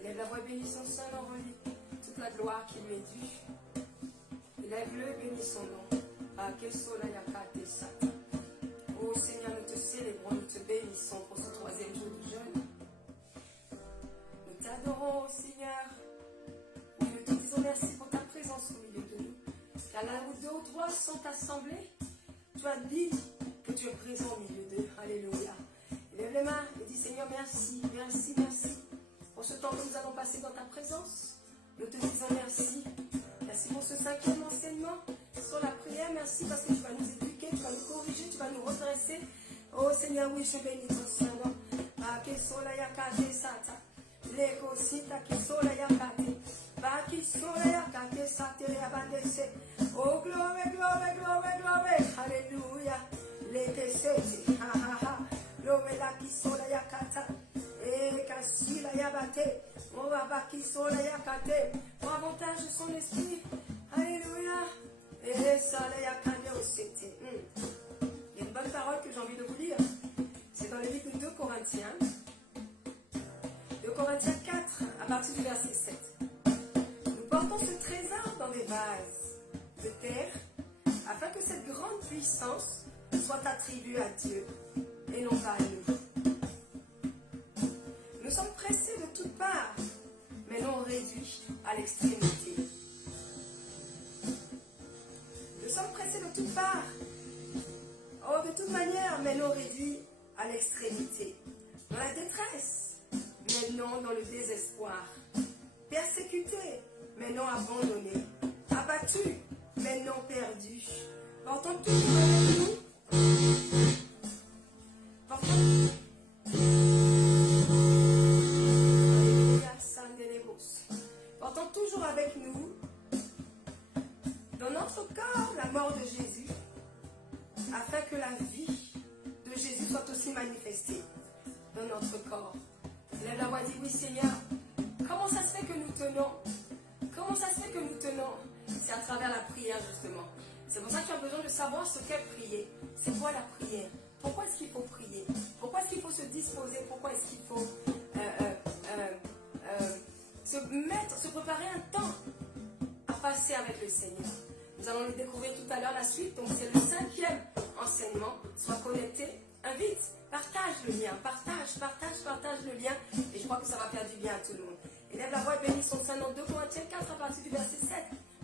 Élève la voix, bénis son Saint-Nom en lui, toute la gloire qui lui est due. Élève-le, bénis son nom. Oh Seigneur, nous te célébrons, nous te bénissons pour ce troisième jour du jeûne. Nous t'adorons, Seigneur. Oui, nous te disons merci pour ta présence au milieu de nous. Car là où deux ou trois sont assemblés, tu as dit que tu es présent au milieu d'eux. Alléluia. Lève les mains et dis Seigneur, merci, merci, merci pour ce temps que nous allons passer dans ta présence. Nous te disons merci. Merci pour ce cinquième enseignement sur la prière. Merci parce que tu vas nous éduquer, tu vas nous corriger, tu vas nous redresser. Oh Seigneur, oui, je bénis ton Saint-Nom. Oh, glory, glory, glory, glory. Alléluia. La kisola yakata, kasila yabate, on va bakisola yakate, pour avantage de son esprit, alléluia, et ça la yakane c'était. Il y a une bonne parole que j'ai envie de vous lire, c'est dans le livre de 2 Corinthiens, 2 Corinthiens 4, à partir du verset 7. Nous portons ce trésor dans des vases de terre, afin que cette grande puissance soit attribuée à Dieu et non pas à nous. Nous sommes pressés de toutes parts, mais non réduits à l'extrémité. Nous sommes pressés de toutes parts, oh, de toute manière, mais non réduits à l'extrémité. Dans la détresse, mais non dans le désespoir. Persécutés, mais non abandonnés. Abattus, mais non perdus. Portons toujours avec nous. Portons toujours avec nous dans notre corps la mort de Jésus, afin que la vie de Jésus soit aussi manifestée dans notre corps. Lève la voix, dit oui Seigneur, comment ça se fait que nous tenons? Comment ça se fait que nous tenons? C'est à travers la prière justement. C'est pour ça que tu as besoin de savoir ce qu'est prier. C'est quoi la prière? Pourquoi est-ce qu'il faut prier? Pourquoi est-ce qu'il faut se disposer? Pourquoi est-ce qu'il faut se préparer un temps à passer avec le Seigneur? Nous allons le découvrir tout à l'heure, la suite. Donc c'est le 5e enseignement. Sois connecté, invite, partage le lien, partage le lien. Et je crois que ça va faire du bien à tout le monde. Élève la voix et bénis son Saint-Nom. 2 Corinthiens 4 à partir du verset 7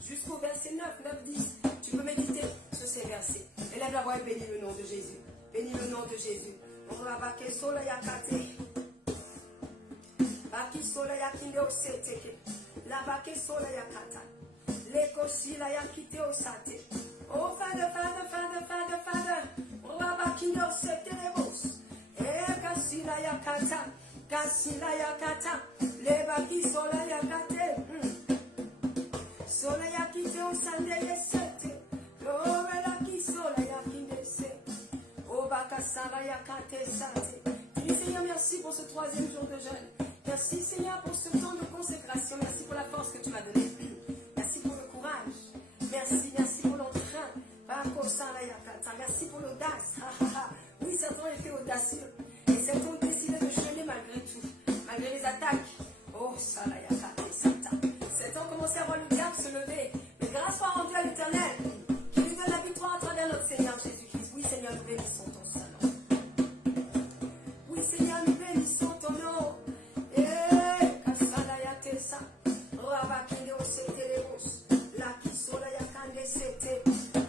jusqu'au verset 9, 10. Tu peux méditer sur ces versets. Élève la voix et bénis le nom de Jésus. Bénis le nom de Jésus. On va baquer sola yakate. Baki sola yakinde osete. La baquer sola yakata. Leko sila yakite osate. Oh Father. On va bakinde osete lebos. Kasila yakata. Kasila yakata. Le baki sola yakate. Sola yakite osande yesete. Oh melaki sola yakinde se. Dis Seigneur, merci pour ce 3e jour de jeûne. Merci Seigneur pour ce temps de consécration. Merci pour la force que tu m'as donnée. Merci pour le courage. Merci pour l'entrain. Merci pour l'audace. Oui, certains ont été audacieux. Et certains ont décidé de jeûner malgré tout. Malgré les attaques. Oh, certains ont commencé à voir le diable se lever. Mais grâce soit rendue à l'Éternel, qui nous donne la victoire à travers notre Seigneur Jésus-Christ. Oui Seigneur, nous bénissons ton Saint-Nom. Oui Seigneur, nous bénissons ton nom.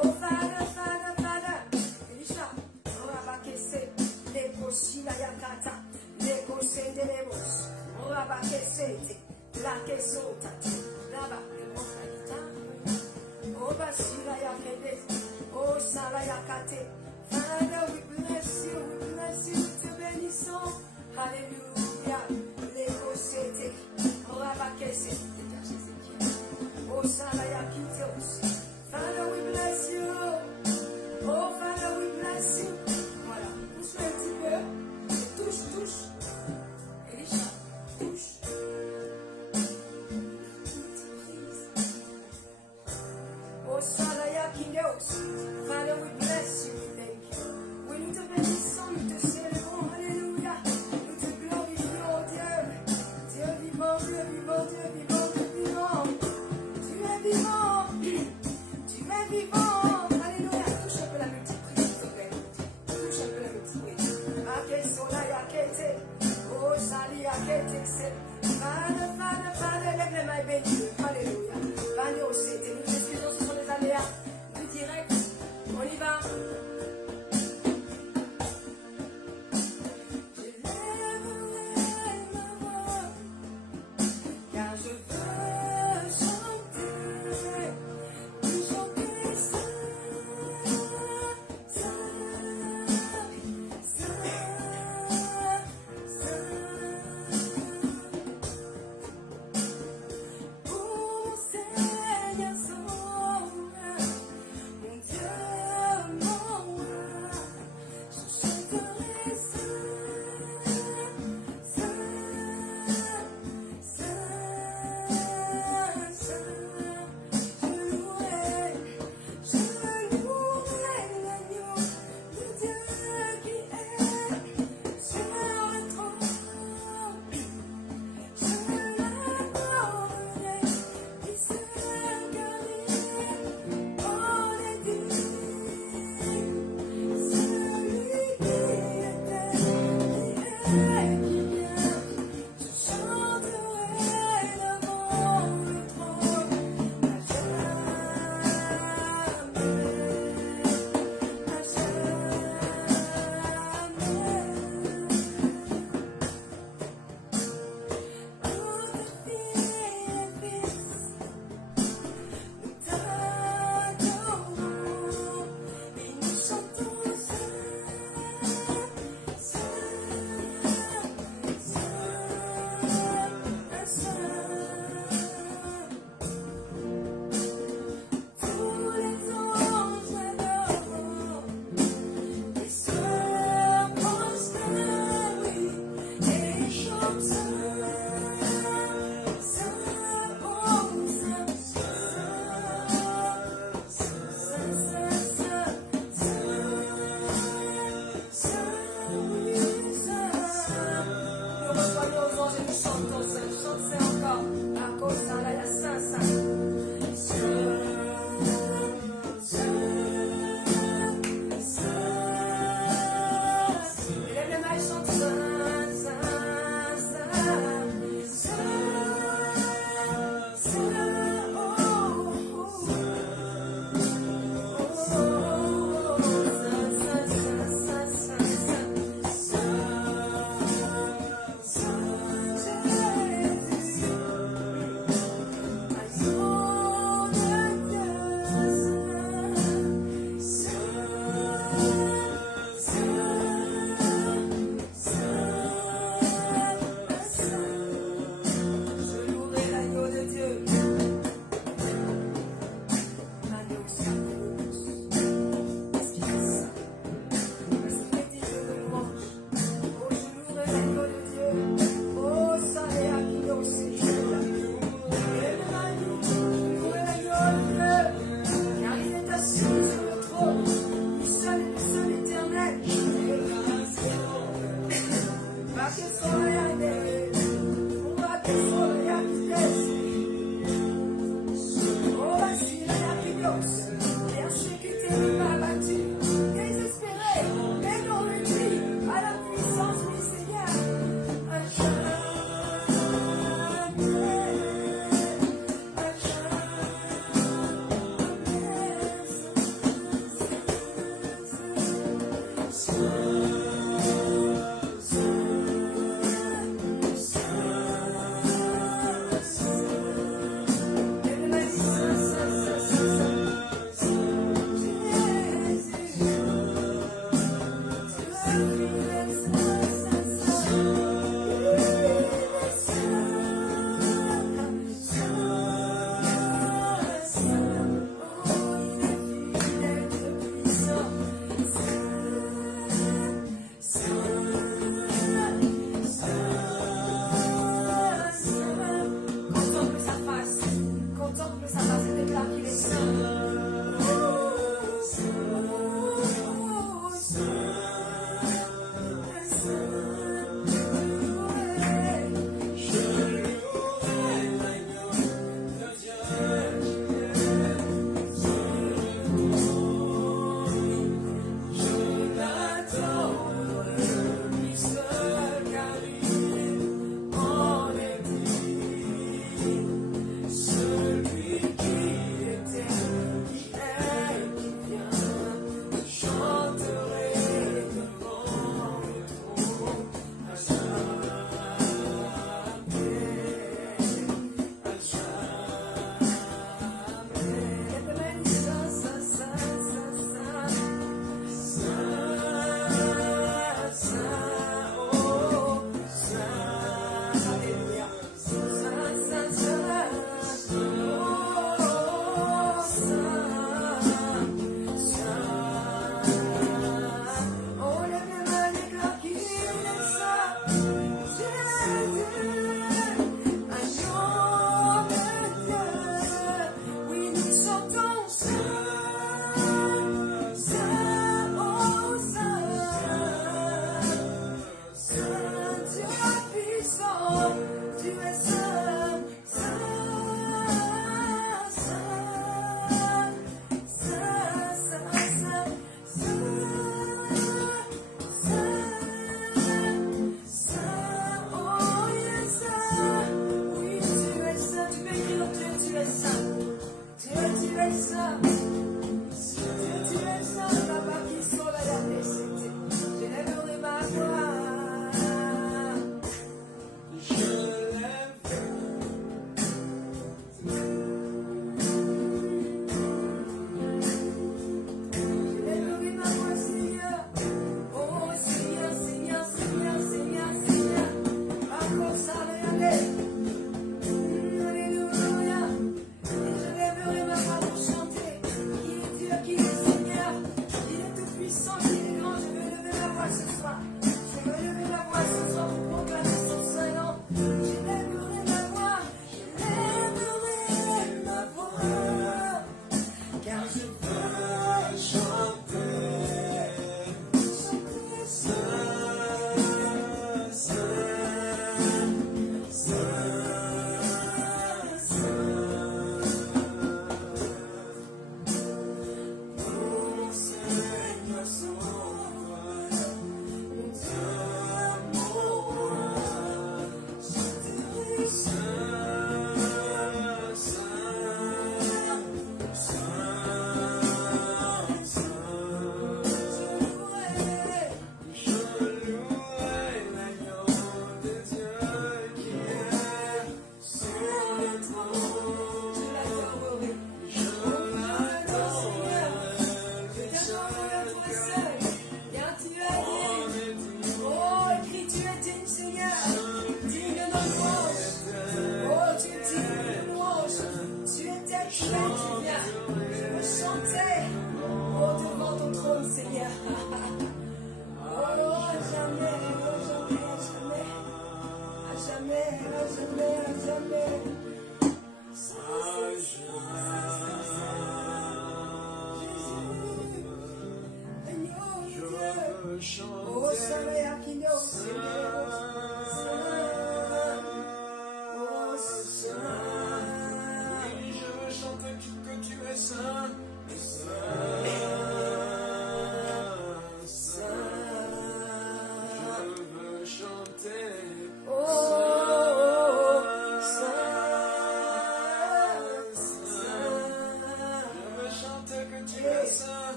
Oh Father, Elisha, Father, we bless you, te bénissons. Alléluia. Father, we bless you. Oh, Father, we bless you. Voilà, pousse-le un petit peu. Touche. Elisha, touche. Oh, Salaya Kindeos. Father, we bless you, we thank you. Oui, nous te bénissons, nous te célébrons. Alléluia.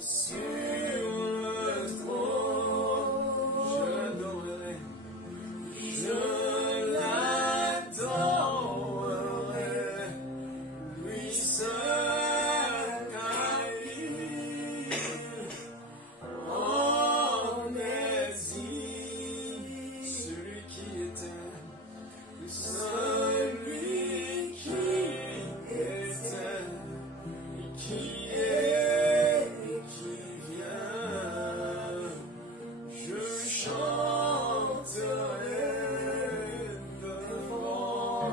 sur le trône. Je l'adorerai, je l'adorerai, lui seul, car il en est digne, celui qui était, celui qui était, qui est et qui vient. Je chanterai devant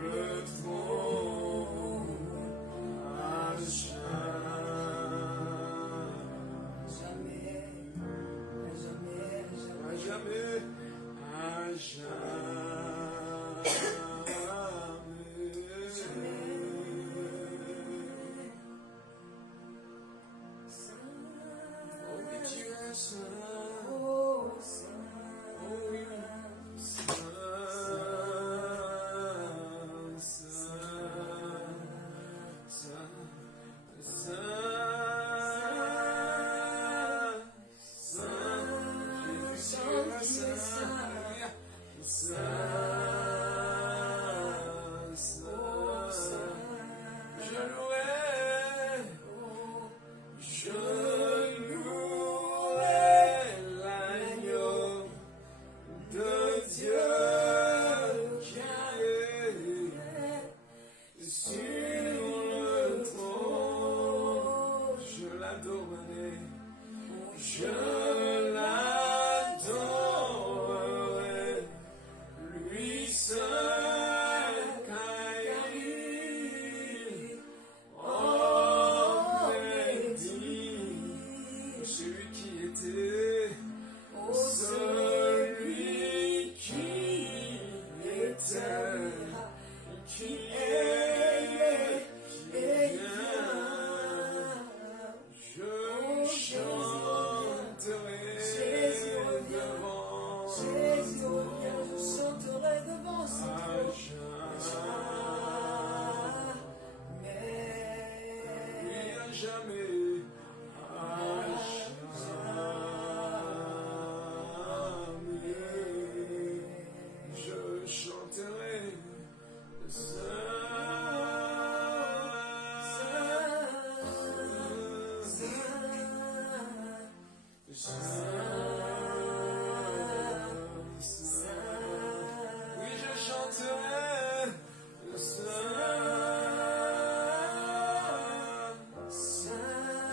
le trône à Jamais, à jamais, à jamais. Oh, mais tu es saint. Oh, Saint, Oh oui, saint, saint, je louerai l'agneau de Dieu qui est sur le trône. Je l'adorerai, je l'adorerai, lui seul, car il en est digne, celui qui était, celui qui était, qui est, qui vient. Je chanterai devant Jésus revient, je chanterai devant son à trône. jamais, Jamais, oui, à jamais, à jamais. Je chanterai oui, je chanterai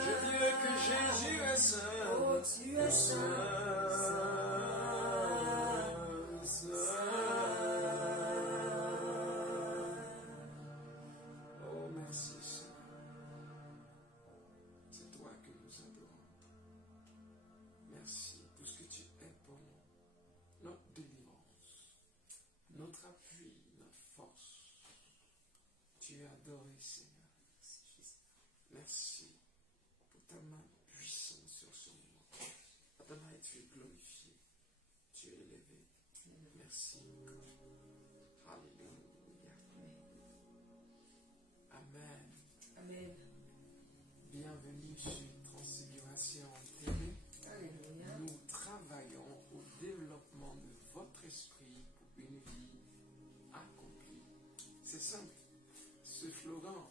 je dirai que Jésus est saint. oh, tu es saint, Oh, merci, Seigneur. C'est toi que nous adorons. Merci pour ce que tu es pour nous. Notre délivrance, notre appui, notre force. Tu es adoré, Seigneur. Merci pour ta main puissante sur son nom. Adonai, tu es glorifié. Tu es élevé. Merci. Alléluia. Amen. Amen. Bienvenue sur Transfiguration TV. Alléluia. Nous travaillons au développement de votre esprit pour une vie accomplie. C'est simple. Ce slogan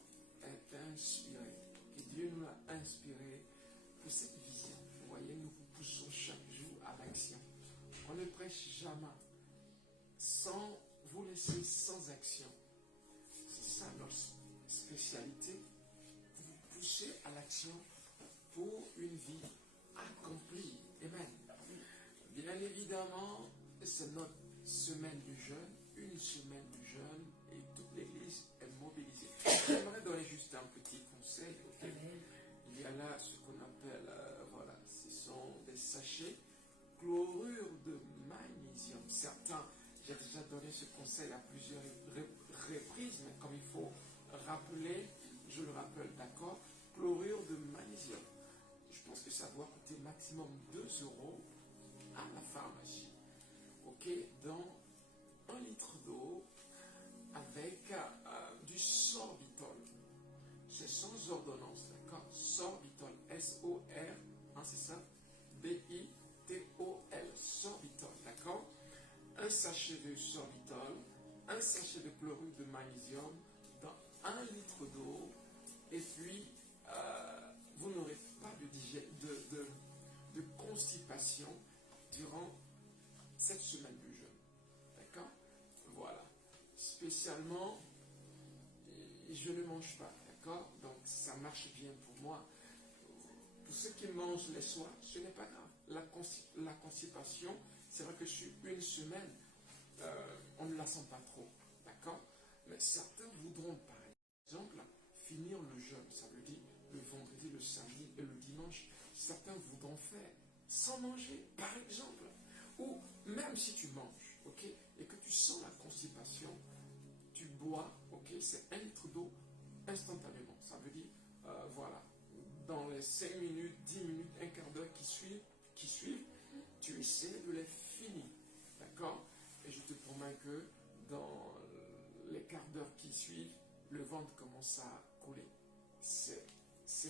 est inspiré. Et Dieu nous l'a inspiré pour cette vision. Vous voyez, nous vous poussons chaque jour à l'action. On ne prêche jamais sans vous laisser sans action. C'est ça notre spécialité. Vous pousser à l'action pour une vie accomplie. Amen. Bien évidemment, c'est notre semaine du jeûne, une semaine du jeûne, et toute l'église est mobilisée. J'aimerais donner juste un petit conseil. Okay? Il y a là ce qu'on appelle, voilà, ce sont des sachets chlorure de magnésium. Certains, j'ai déjà donné ce conseil à plusieurs reprises, mais comme il faut rappeler, je le rappelle, d'accord, chlorure de magnésium. Je pense que ça doit coûter maximum 2 € à la pharmacie. Ok, dans 1 litre d'eau avec du sorbitol. C'est sans ordonnance, d'accord? Sorbitol, S-O-R-B-I-T-O-L. c'est ça? B-I-T-O-L, sorbitol, d'accord? Un sachet de sorbitol, un sachet de chlorure de magnésium dans 1 litre d'eau, et puis vous n'aurez pas de constipation durant cette semaine de jeûne. D'accord? Voilà. Spécialement, je ne mange pas. D'accord? Donc ça marche bien pour moi. Pour ceux qui mangent les soirs, ce n'est pas grave. La constipation, c'est vrai que sur une semaine, on ne la sent pas trop. D'accord? Mais certains voudront, par exemple, finir le jeûne. Ça veut dire le vendredi, le samedi et le dimanche. Certains voudront faire sans manger, par exemple. Ou même si tu manges, ok, et que tu sens la constipation, tu bois, ok, c'est 1 litre d'eau instantanément. Ça veut dire, voilà, dans les 5 minutes, 10 minutes, un quart d'heure qui suivent, tu essaies de les finir. D'accord? Et je te promets que dans les quarts d'heure qui suivent, le ventre commence à couler. C'est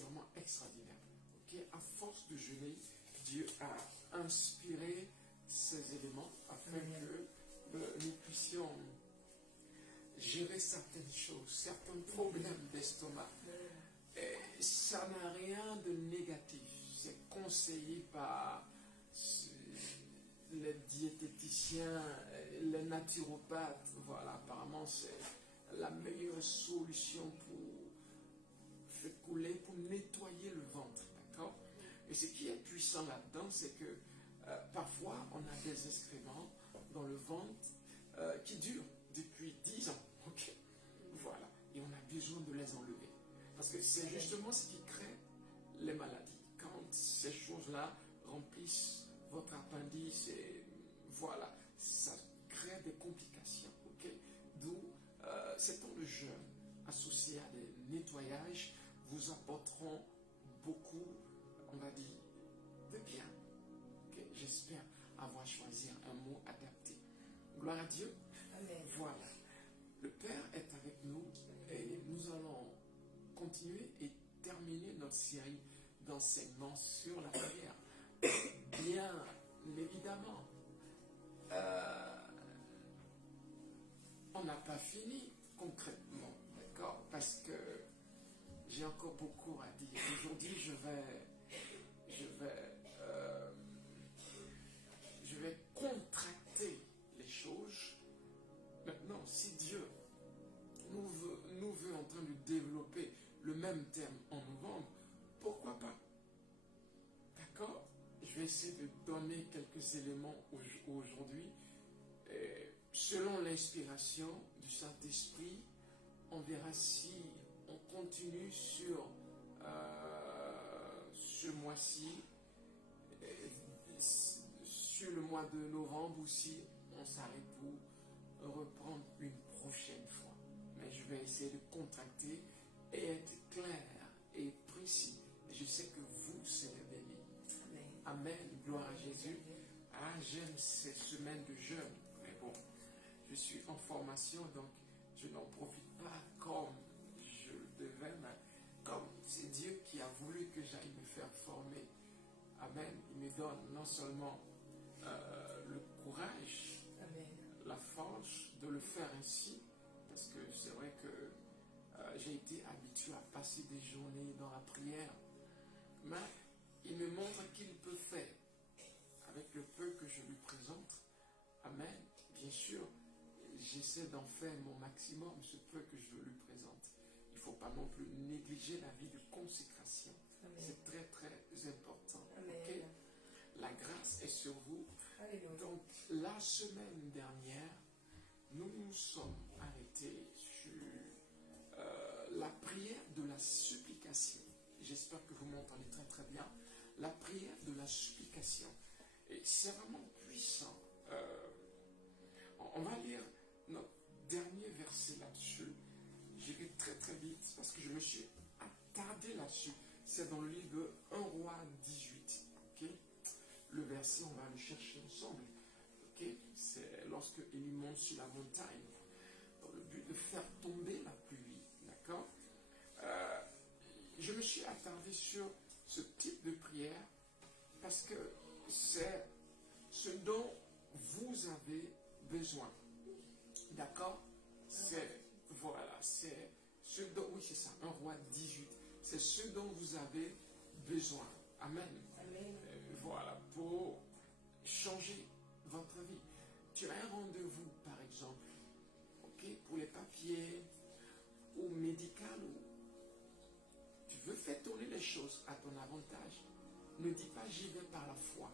vraiment extraordinaire. Ok? À force de jeûner, Dieu a inspiré ces éléments afin que nous puissions gérer certaines choses, certains problèmes d'estomac. Et ça n'a rien de négatif. C'est conseillé par les diététiciens, les naturopathes. Voilà, apparemment c'est la meilleure solution pour faire couler, pour nettoyer le ventre. D'accord? Et ce qui est puissant là-dedans, c'est que parfois on a des excréments dans le ventre qui durent depuis 10 ans. Ok? Voilà. Et on a besoin de les enlever. Parce que c'est justement ce qui crée les maladies. Quand ces choses-là remplissent votre appendice, et voilà, ça crée des complications. Ok? D'où ces temps de jeûne associés à des nettoyages vous apporteront beaucoup, on va dire, de bien. Okay? J'espère avoir choisi un mot adapté. Gloire à Dieu. Amen. Voilà. Le Père est avec nous et nous allons continuer et terminer notre série d'enseignements sur la prière. Bien évidemment, on n'a pas fini concrètement, d'accord? Parce que j'ai encore beaucoup à dire. Aujourd'hui, je vais contracter les choses. Maintenant, si Dieu nous veut en train de développer le même thème en novembre, pourquoi pas? D'accord? Je vais essayer de donner quelques éléments aujourd'hui. Selon l'inspiration du Saint-Esprit, on verra si on continue sur ce mois-ci, sur le mois de novembre, ou si on s'arrête pour reprendre une prochaine fois. Mais je vais essayer de contracter et être clair et précis. Et je sais que vous serez bénis. Amen. Amen. Gloire à Jésus. Ah, j'aime ces semaines de jeûne. Mais bon, je suis en formation, donc je n'en profite pas comme je le devais, mais comme c'est Dieu qui a voulu que j'aille me faire former. Amen. Il me donne non seulement le courage, Amen, la force de le faire ainsi, parce que c'est vrai que j'ai été habitué à passer des journées dans la prière, mais il me montre qu'il peut faire avec le peu que je lui présente. Amen. Bien sûr, j'essaie d'en faire mon maximum, ce peu que je lui présente. Il ne faut pas non plus négliger la vie de consécration. Amen. C'est très très important. Amen. Okay? La grâce est sur vous. Alléluia. Donc, la semaine dernière, nous nous sommes arrêtés sur la prière de la supplication. J'espère que vous m'entendez très très bien. La prière de la supplication. Et c'est vraiment puissant. On va lire notre dernier verset là-dessus. J'irai très très vite parce que je me suis attardé là-dessus. C'est dans le livre de 1 Roi 18. Okay? Le verset, on va le chercher ensemble. Okay? C'est lorsque Élie monte sur la montagne dans le but de faire tomber la pluie. D'accord? Je me suis attardé sur ce type de prière parce que c'est ce dont vous avez besoin. D'accord? C'est, voilà, c'est ce dont, oui c'est ça, 1 Roi 18. C'est ce dont vous avez besoin. Amen. Amen. Voilà, pour changer votre vie. Tu as un rendez-vous, par exemple, ok, pour les papiers, ou médical, ou tu veux faire tourner les choses à ton avantage. Ne dis pas j'y vais par la foi.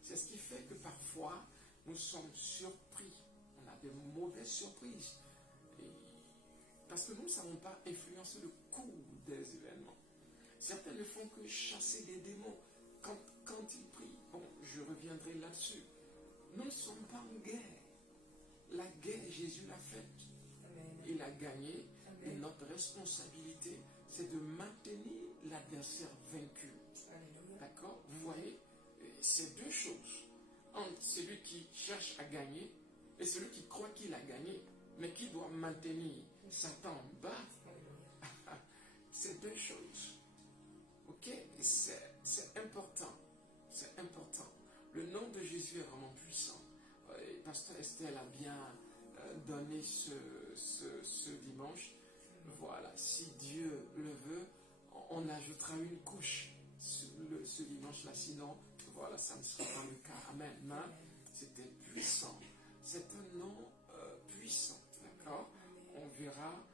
C'est ce qui fait que parfois nous sommes surpris. On a de mauvaises surprises. Et parce que nous ne savons pas influencer le cours des événements. Certains ne font que chasser des démons quand ils prient. Bon, je reviendrai là-dessus. Nous ne sommes pas en guerre. La guerre, Jésus l'a faite. Il a gagné. Et notre responsabilité, c'est de maintenir l'adversaire vaincu. D'accord? Vous voyez, c'est deux choses. Entre celui qui cherche à gagner et celui qui croit qu'il a gagné, mais qui doit maintenir Satan en bas. C'est deux choses. Ok? C'est important. C'est important. Le nom de Jésus est vraiment puissant. Pasteur Estelle a bien donné ce dimanche. Voilà, si Dieu le veut, on ajoutera une couche ce dimanche-là. Sinon, voilà, ça ne sera pas le cas. Amen. C'était puissant. C'est un nom puissant. D'accord? On verra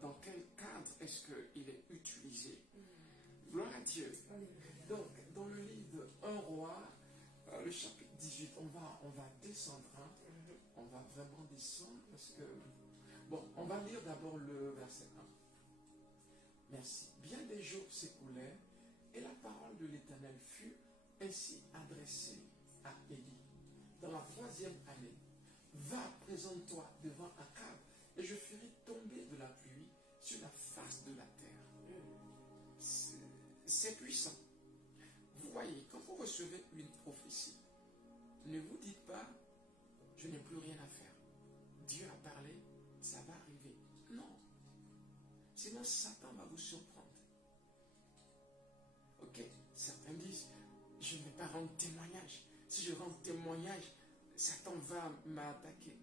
dans quel cadre est-ce qu'il est utilisé. Gloire à Dieu. Donc, dans le livre de 1 Roi, le chapitre 18, on va descendre. Hein. On va vraiment descendre parce que... Bon, on va lire d'abord le verset 1. Merci. Bien des jours s'écoulèrent et la parole de l'Éternel fut ainsi adressée à Élie. Dans la 3e année, va, présente-toi devant Akab et je ferai tomber de la pluie sur la face de la terre. C'est puissant. Vous voyez, quand vous recevez une prophétie, ne vous dites pas, je n'ai plus rien à faire. Dieu a parlé, ça va arriver. Non. Sinon, Satan va vous surprendre. Ok? Certains disent, je ne vais pas rendre témoignage. Si je rends témoignage, Satan va m'attaquer.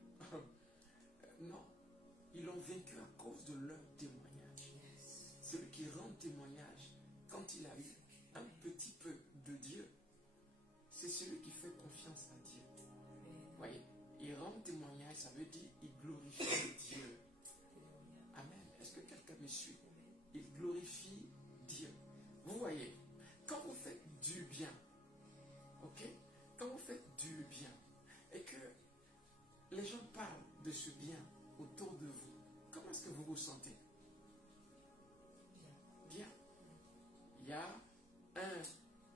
Non. Ils l'ont vaincu à cause de leur témoignage. Celui qui rend témoignage, quand il a eu un petit peu de Dieu, c'est celui qui fait confiance à Dieu. Voyez, il rend témoignage, ça veut dire il glorifie Dieu. Amen. Est-ce que quelqu'un me suit? Il glorifie Dieu. Vous voyez, quand vous faites du bien, ok? Quand vous faites du bien et que les gens parlent de ce bien autour de vous, comment est-ce que vous vous sentez? Bien. Il y a un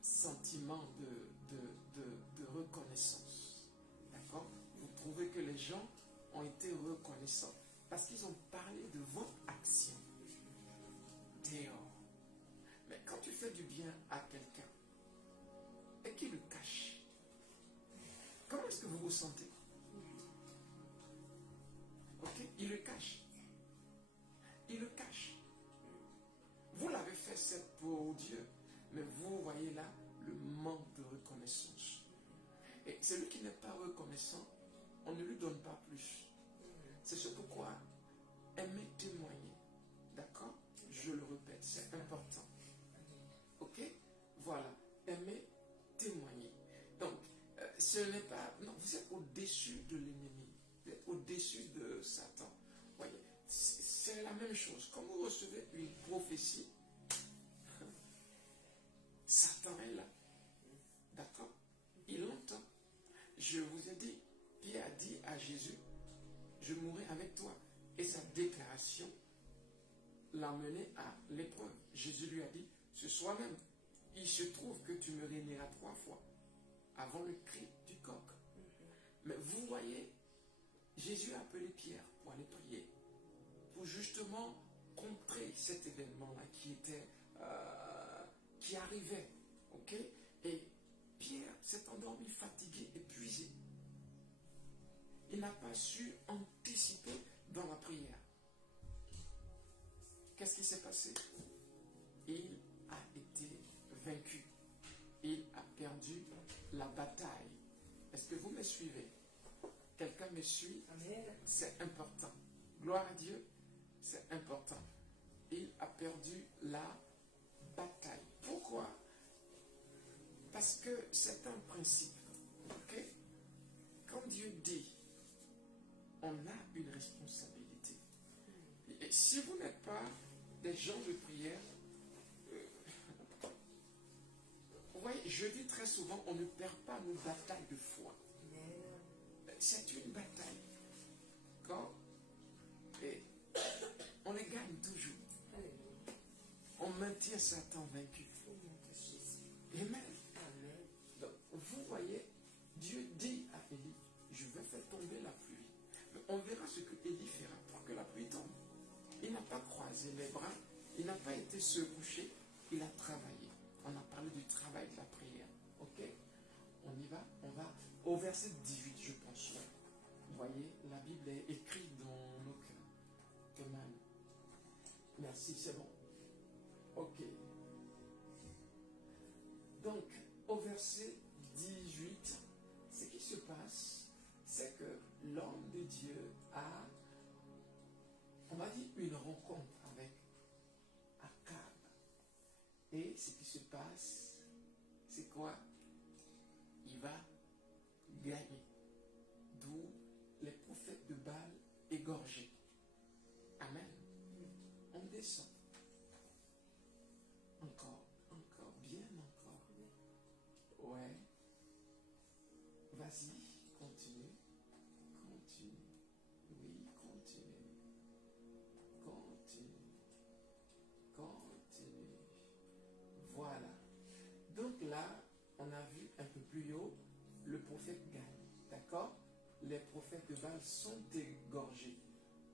sentiment de reconnaissance. D'accord? Vous trouvez que les gens ont été reconnaissants parce qu'ils ont parlé de votre action dehors. Mais quand tu fais du bien à quelqu'un et qu'il le cache, comment est-ce que vous vous sentez? Ok? Il le cache. Il le cache. Vous l'avez fait, c'est pour Dieu. Mais vous voyez là le manque de reconnaissance. Et celui qui n'est pas reconnaissant, on ne lui donne pas plus. C'est ce pourquoi aimer témoigner. D'accord? Je le répète, c'est important. Ok? Voilà. Aimer témoigner. Donc, ce n'est pas... Non, vous êtes au-dessus de l'ennemi. Vous êtes au-dessus de Satan. Voyez, c'est la même chose. Quand vous recevez une prophétie, Satan est là. D'accord? Il entend. Je vous ai dit, Pierre a dit à Jésus, je mourrai avec toi. Et sa déclaration l'a mené à l'épreuve. Jésus lui a dit, ce soir même, il se trouve que tu me réuniras 3 fois avant le cri du coq. Mais vous voyez, Jésus a appelé Pierre pour aller prier, pour justement contrer cet événement-là qui arrivait. Ok? Et Pierre s'est endormi, fatigué, épuisé. Il n'a pas su anticiper dans la prière. Qu'est-ce qui s'est passé? Il a été vaincu. Il a perdu bataille. Est-ce que vous me suivez? Quelqu'un me suit? Amen. C'est important. Gloire à Dieu, c'est important. Il a perdu la bataille. Pourquoi? Parce que c'est un principe. Ok? Quand Dieu dit, on a une responsabilité. Et si vous n'êtes pas des gens de prière, vous voyez, je dis très souvent, on ne perd pas nos batailles de foi. C'est une bataille. Et on les gagne toujours. On maintient Satan vaincu. Amen. Donc, vous voyez, Dieu dit à Élie, je vais faire tomber la pluie. Mais on verra ce que Élie fera pour que la pluie tombe. Il n'a pas croisé les bras, il n'a pas été se coucher, il a travaillé. On a parlé du travail de la prière. Ok? On y va, on va au verset 18, je pense. Vous voyez, la Bible est écrite dans nos cœurs. Amen. Merci, c'est bon. Ok. Donc, au verset 18, ce qui se passe, c'est que l'homme de Dieu a, on va dire, une rencontre avec Akab. Et ce qui se passe, c'est quoi? Il va gagner. D'où les prophètes de Baal égorgés. Amen. On descend. Encore, bien encore. Ouais. Vas-y, continue. Oui, continue. Voilà. Donc là, on a vu un peu plus haut, le prophète gagne. D'accord? Les prophètes de Baal sont égorgés.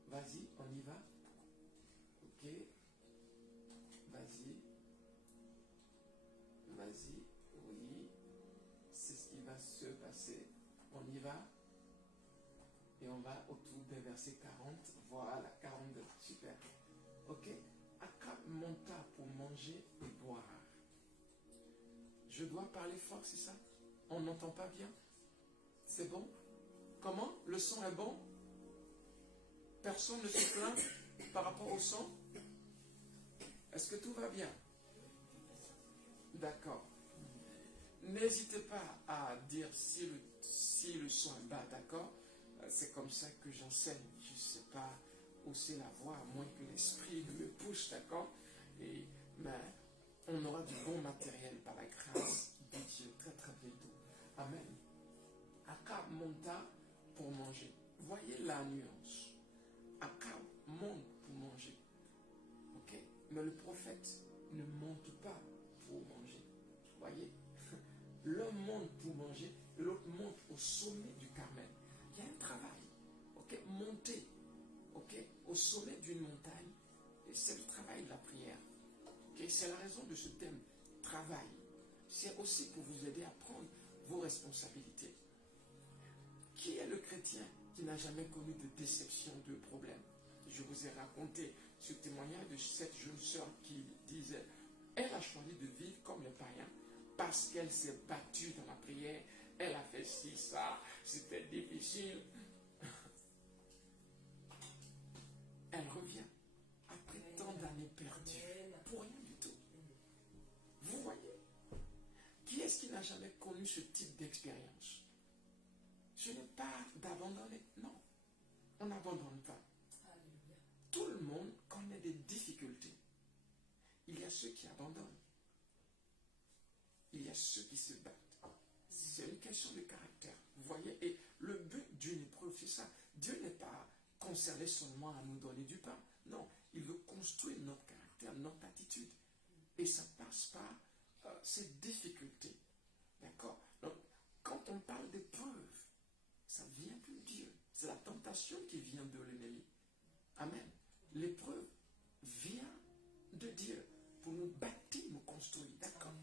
Vas-y, on y va. Ok. Vas-y, oui, c'est ce qui va se passer. On y va. Et on va autour des versets 40. Voilà, 42. Super. Ok. Akab monta pour manger et boire. Je dois parler fort, c'est ça? On n'entend pas bien? C'est bon? Comment? Le son est bon? Personne ne se plaint par rapport au son? Est-ce que tout va bien? D'accord. N'hésitez pas à dire si le son est bas, d'accord? C'est comme ça que j'enseigne. Je ne sais pas hausser la voix, à moins que l'esprit me pousse, d'accord? Mais on aura du bon matériel par la grâce de Dieu très très bientôt. Amen. Akab monta pour manger. Voyez la nuance. Akab monte pour manger. Ok? Mais le prophète ne monte pas pour manger. Voyez? L'un monte pour manger, l'autre monte au sommet du Carmel. Il y a un travail. Ok? Monter. Ok? Au sommet d'une montagne. Et c'est le travail de la prière. Okay? C'est la raison de ce thème. Travail. C'est aussi pour vous aider à prendre vos responsabilités. Qui est le chrétien qui n'a jamais connu de déception, de problème? Je vous ai raconté ce témoignage de cette jeune sœur qui disait, elle a choisi de vivre comme les païens parce qu'elle s'est battue dans la prière, elle a fait ci, ça, c'était difficile. Elle revient après tant d'années perdues, pour rien du tout. Vous voyez? Qui est-ce qui n'a jamais connu ce type d'expérience? Ce n'est pas d'abandonner, non. On n'abandonne pas. Tout le monde connaît des difficultés. Il y a ceux qui abandonnent. Il y a ceux qui se battent. C'est une question de caractère. Vous voyez? Et le but d'une épreuve, c'est ça. Dieu n'est pas concerné seulement à nous donner du pain. Non, il veut construire notre caractère, notre attitude. Et ça passe par ces difficultés. D'accord? Donc, quand on parle d'épreuve, ça vient de Dieu. C'est la tentation qui vient de l'ennemi. Amen. L'épreuve vient de Dieu pour nous bâtir, nous construire. D'accord?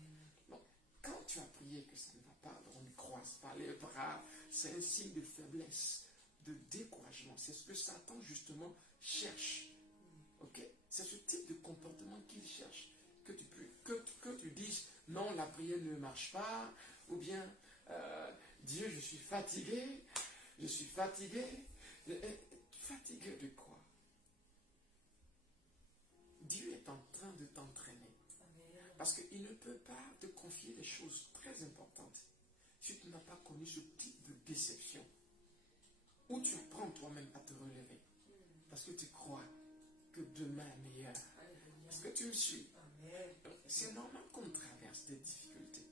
Donc, quand tu as prié que ça ne va pas, on ne croise pas les bras, c'est un signe de faiblesse, de découragement. C'est ce que Satan, justement, cherche. Ok? C'est ce type de comportement qu'il cherche. Que tu dises, non, la prière ne marche pas, ou bien, Dieu, je suis fatigué. Je suis fatigué. Fatigué de quoi? Dieu est en train de t'entraîner. Parce qu'il ne peut pas te confier des choses très importantes si tu n'as pas connu ce type de déception. Où tu apprends toi-même à te relever. Parce que tu crois que demain est meilleur. Est-ce que tu me suis? C'est normal qu'on traverse des difficultés.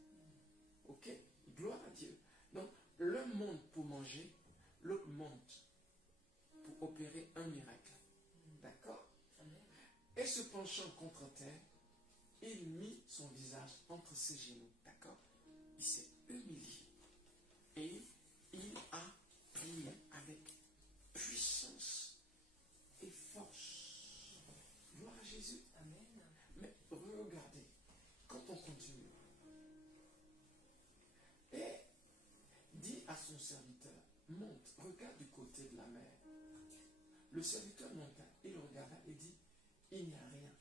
Ok? Gloire à Dieu. Donc, l'un monte pour manger, l'autre monte pour opérer un miracle. D'accord? Et se penchant contre terre, il mit son visage entre ses genoux. D'accord? Il s'est humilié. Et il a prié avec puissance et force. Gloire à Jésus. Amen. Mais regardez, quand on continue, et dit à son serviteur, monte, regarde du côté de la mer. Le serviteur monta, il regarda et dit, il n'y a rien.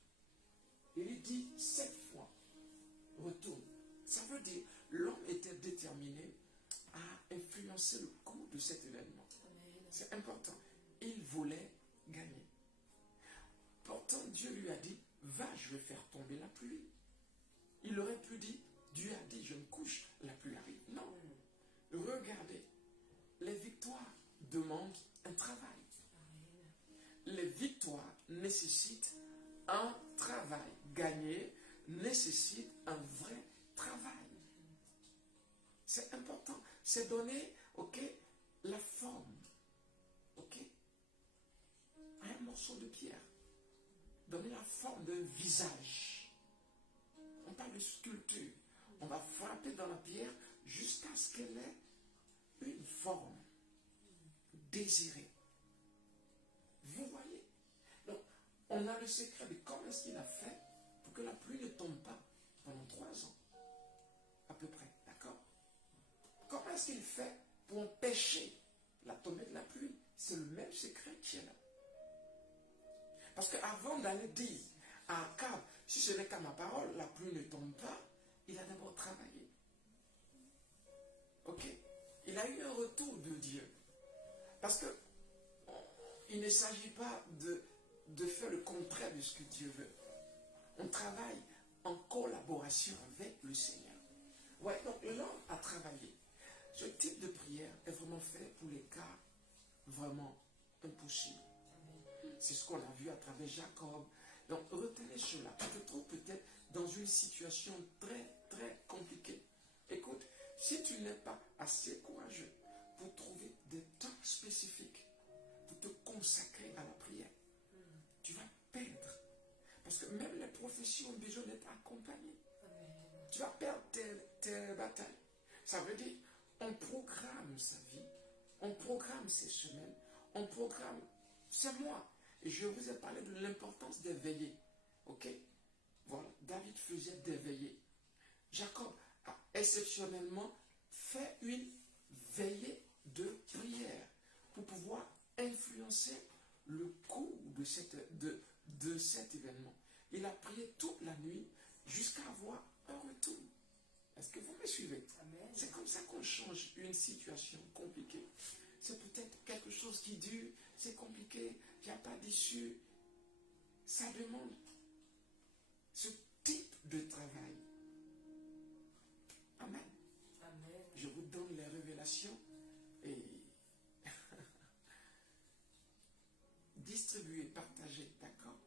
Il dit 7 fois, retourne. Ça veut dire, l'homme était déterminé à influencer le cours de cet événement. C'est important. Il voulait gagner. Pourtant, Dieu lui a dit, va, je vais faire tomber la pluie. Il aurait pu dire, Dieu a dit, je me couche, la pluie arrive. Non. Regardez, les victoires demandent un travail. Les victoires nécessitent un travail. Gagner nécessite un vrai travail. C'est important. C'est donner, ok, la forme, ok, à un morceau de pierre. Donner la forme d'un visage. On parle de sculpture. On va frapper dans la pierre jusqu'à ce qu'elle ait une forme désirée. Vous voyez? Donc, on a le secret de comment est-ce qu'il a fait pour que la pluie ne tombe pas pendant 3 ans. À peu près, d'accord? Comment est-ce qu'il fait pour empêcher la tombée de la pluie? C'est le même secret qui est là. Parce qu'avant d'aller dire à Akab, si ce n'est qu'à ma parole, la pluie ne tombe pas, il a d'abord travaillé. Ok? Il a eu un retour de Dieu. Parce que il ne s'agit pas de faire le contraire de ce que Dieu veut. On travaille en collaboration avec le Seigneur. Ouais, donc l'homme a travaillé. Ce type de prière est vraiment fait pour les cas vraiment impossibles. C'est ce qu'on a vu à travers Jacob. Donc retenez cela. Tu te trouves peut-être dans une situation très, très compliquée. Écoute, si tu n'es pas assez courageux pour trouver des temps spécifiques, pour te consacrer à la prière, tu vas perdre. Parce que même les professions ont besoin d'être accompagnées. Tu vas perdre tes batailles. Ça veut dire, on programme sa vie, on programme ses semaines, on programme, c'est moi. Et je vous ai parlé de l'importance des veillées. Ok? Voilà, David faisait des veillées. Jacob a exceptionnellement fait une veillée de prière pour pouvoir influencer le cours de cet événement. Il a prié toute la nuit jusqu'à avoir un retour. Est-ce que vous me suivez? C'est comme ça qu'on change une situation compliquée. C'est peut-être quelque chose qui dure, c'est compliqué, il n'y a pas d'issue. Ça demande ce type de travail. Amen. Amen. Je vous donne les révélations et distribuer, partager, d'accord?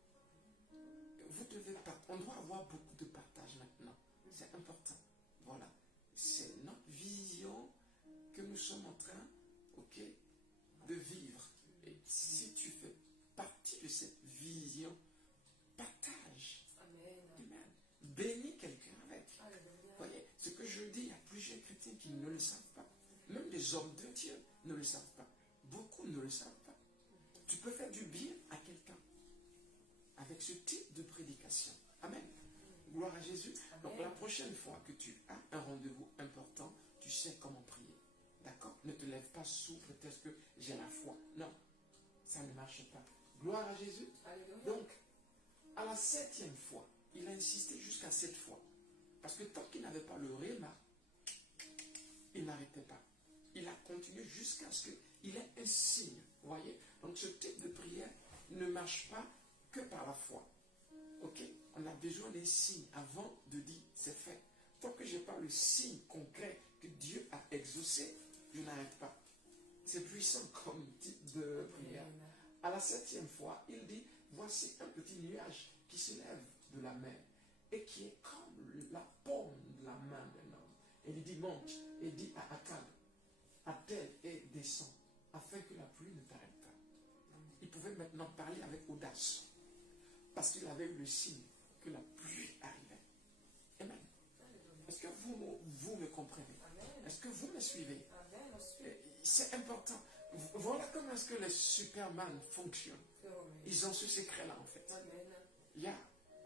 Vous devez on doit avoir beaucoup de partage maintenant. C'est important. Voilà. C'est notre vision que nous sommes en train, ok, de vivre. Et si tu fais partie de cette vision, partage. Amen. Amen. Bénis quelqu'un avec. Alléluia. Voyez, ce que je dis, il y a plusieurs chrétiens qui ne le savent pas. Même les hommes de Dieu ne le savent pas. Beaucoup ne le savent pas. Tu peux faire du bien à quelqu'un avec ce type de prédication. Amen. Gloire à Jésus. Amen. Donc la prochaine fois que tu as un rendez-vous important, tu sais comment prier. D'accord? Ne te lève pas sous prétexte que j'ai la foi. Non, ça ne marche pas. Gloire à Jésus. Alléluia. Donc, à la 7e fois, il a insisté jusqu'à 7 fois. Parce que tant qu'il n'avait pas le réma, il n'arrêtait Dieu jusqu'à ce qu'il ait un signe. Vous voyez? Donc ce type de prière ne marche pas que par la foi. Ok? On a besoin des signes avant de dire c'est fait. Tant que je n'ai pas le signe concret que Dieu a exaucé, je n'arrête pas. C'est puissant comme type de prière. À la 7e fois, il dit, voici un petit nuage qui se lève de la mer et qui est comme la paume de la main d'un homme. Et il dit, monte, et dit à Akab, attelle et descend, afin que la pluie ne t'arrête pas. Il pouvait maintenant parler avec audace, parce qu'il avait eu le signe que la pluie arrivait. Amen. Est-ce que vous me comprenez? Est-ce que vous me suivez? C'est important. Voilà comment est-ce que les Superman fonctionnent. Ils ont ce secret-là en fait.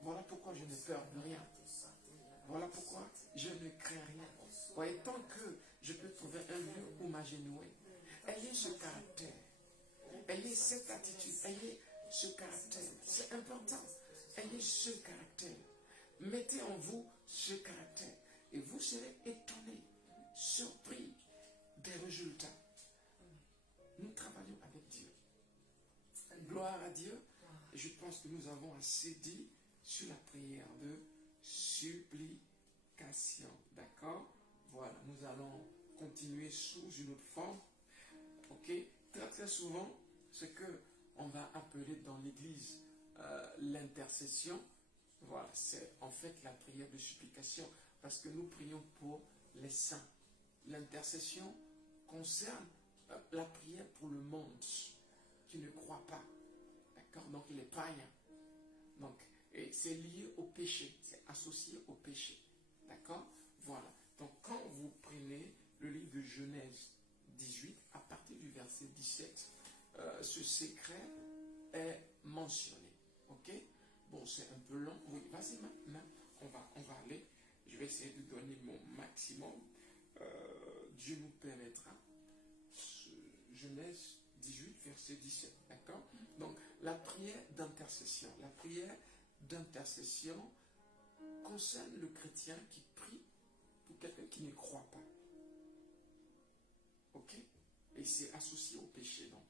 Voilà pourquoi je n'ai peur de rien. Voilà pourquoi je ne crains rien. Vous voyez, tant que je peux trouver un lieu où m'agenouiller, ayez ce caractère, ayez cette attitude, ayez ce caractère. C'est important. Ayez ce caractère. Mettez en vous ce caractère. Et vous serez étonnés, surpris des résultats. Nous travaillons avec Dieu. Gloire à Dieu. Et je pense que nous avons assez dit sur la prière de supplication. D'accord? Voilà, nous allons continuer sous une autre forme. Ok? Très très souvent, ce que on va appeler dans l'église l'intercession, voilà, c'est en fait la prière de supplication, parce que nous prions pour les saints. L'intercession concerne la prière pour le monde qui ne croit pas. D'accord? Donc il est païen. Donc, et c'est lié au péché, c'est associé au péché. D'accord? Voilà. Donc quand vous prenez le livre de Genèse 18, à partir du verset 17, ce secret est mentionné. Ok? Bon, c'est un peu long. Oui, vas-y, maintenant, on va aller. Je vais essayer de donner mon maximum. Dieu nous permettra. Genèse 18, verset 17. D'accord? Donc, la prière d'intercession. La prière d'intercession concerne le chrétien qui prie pour quelqu'un qui ne croit pas. Ok? Et c'est associé au péché, donc.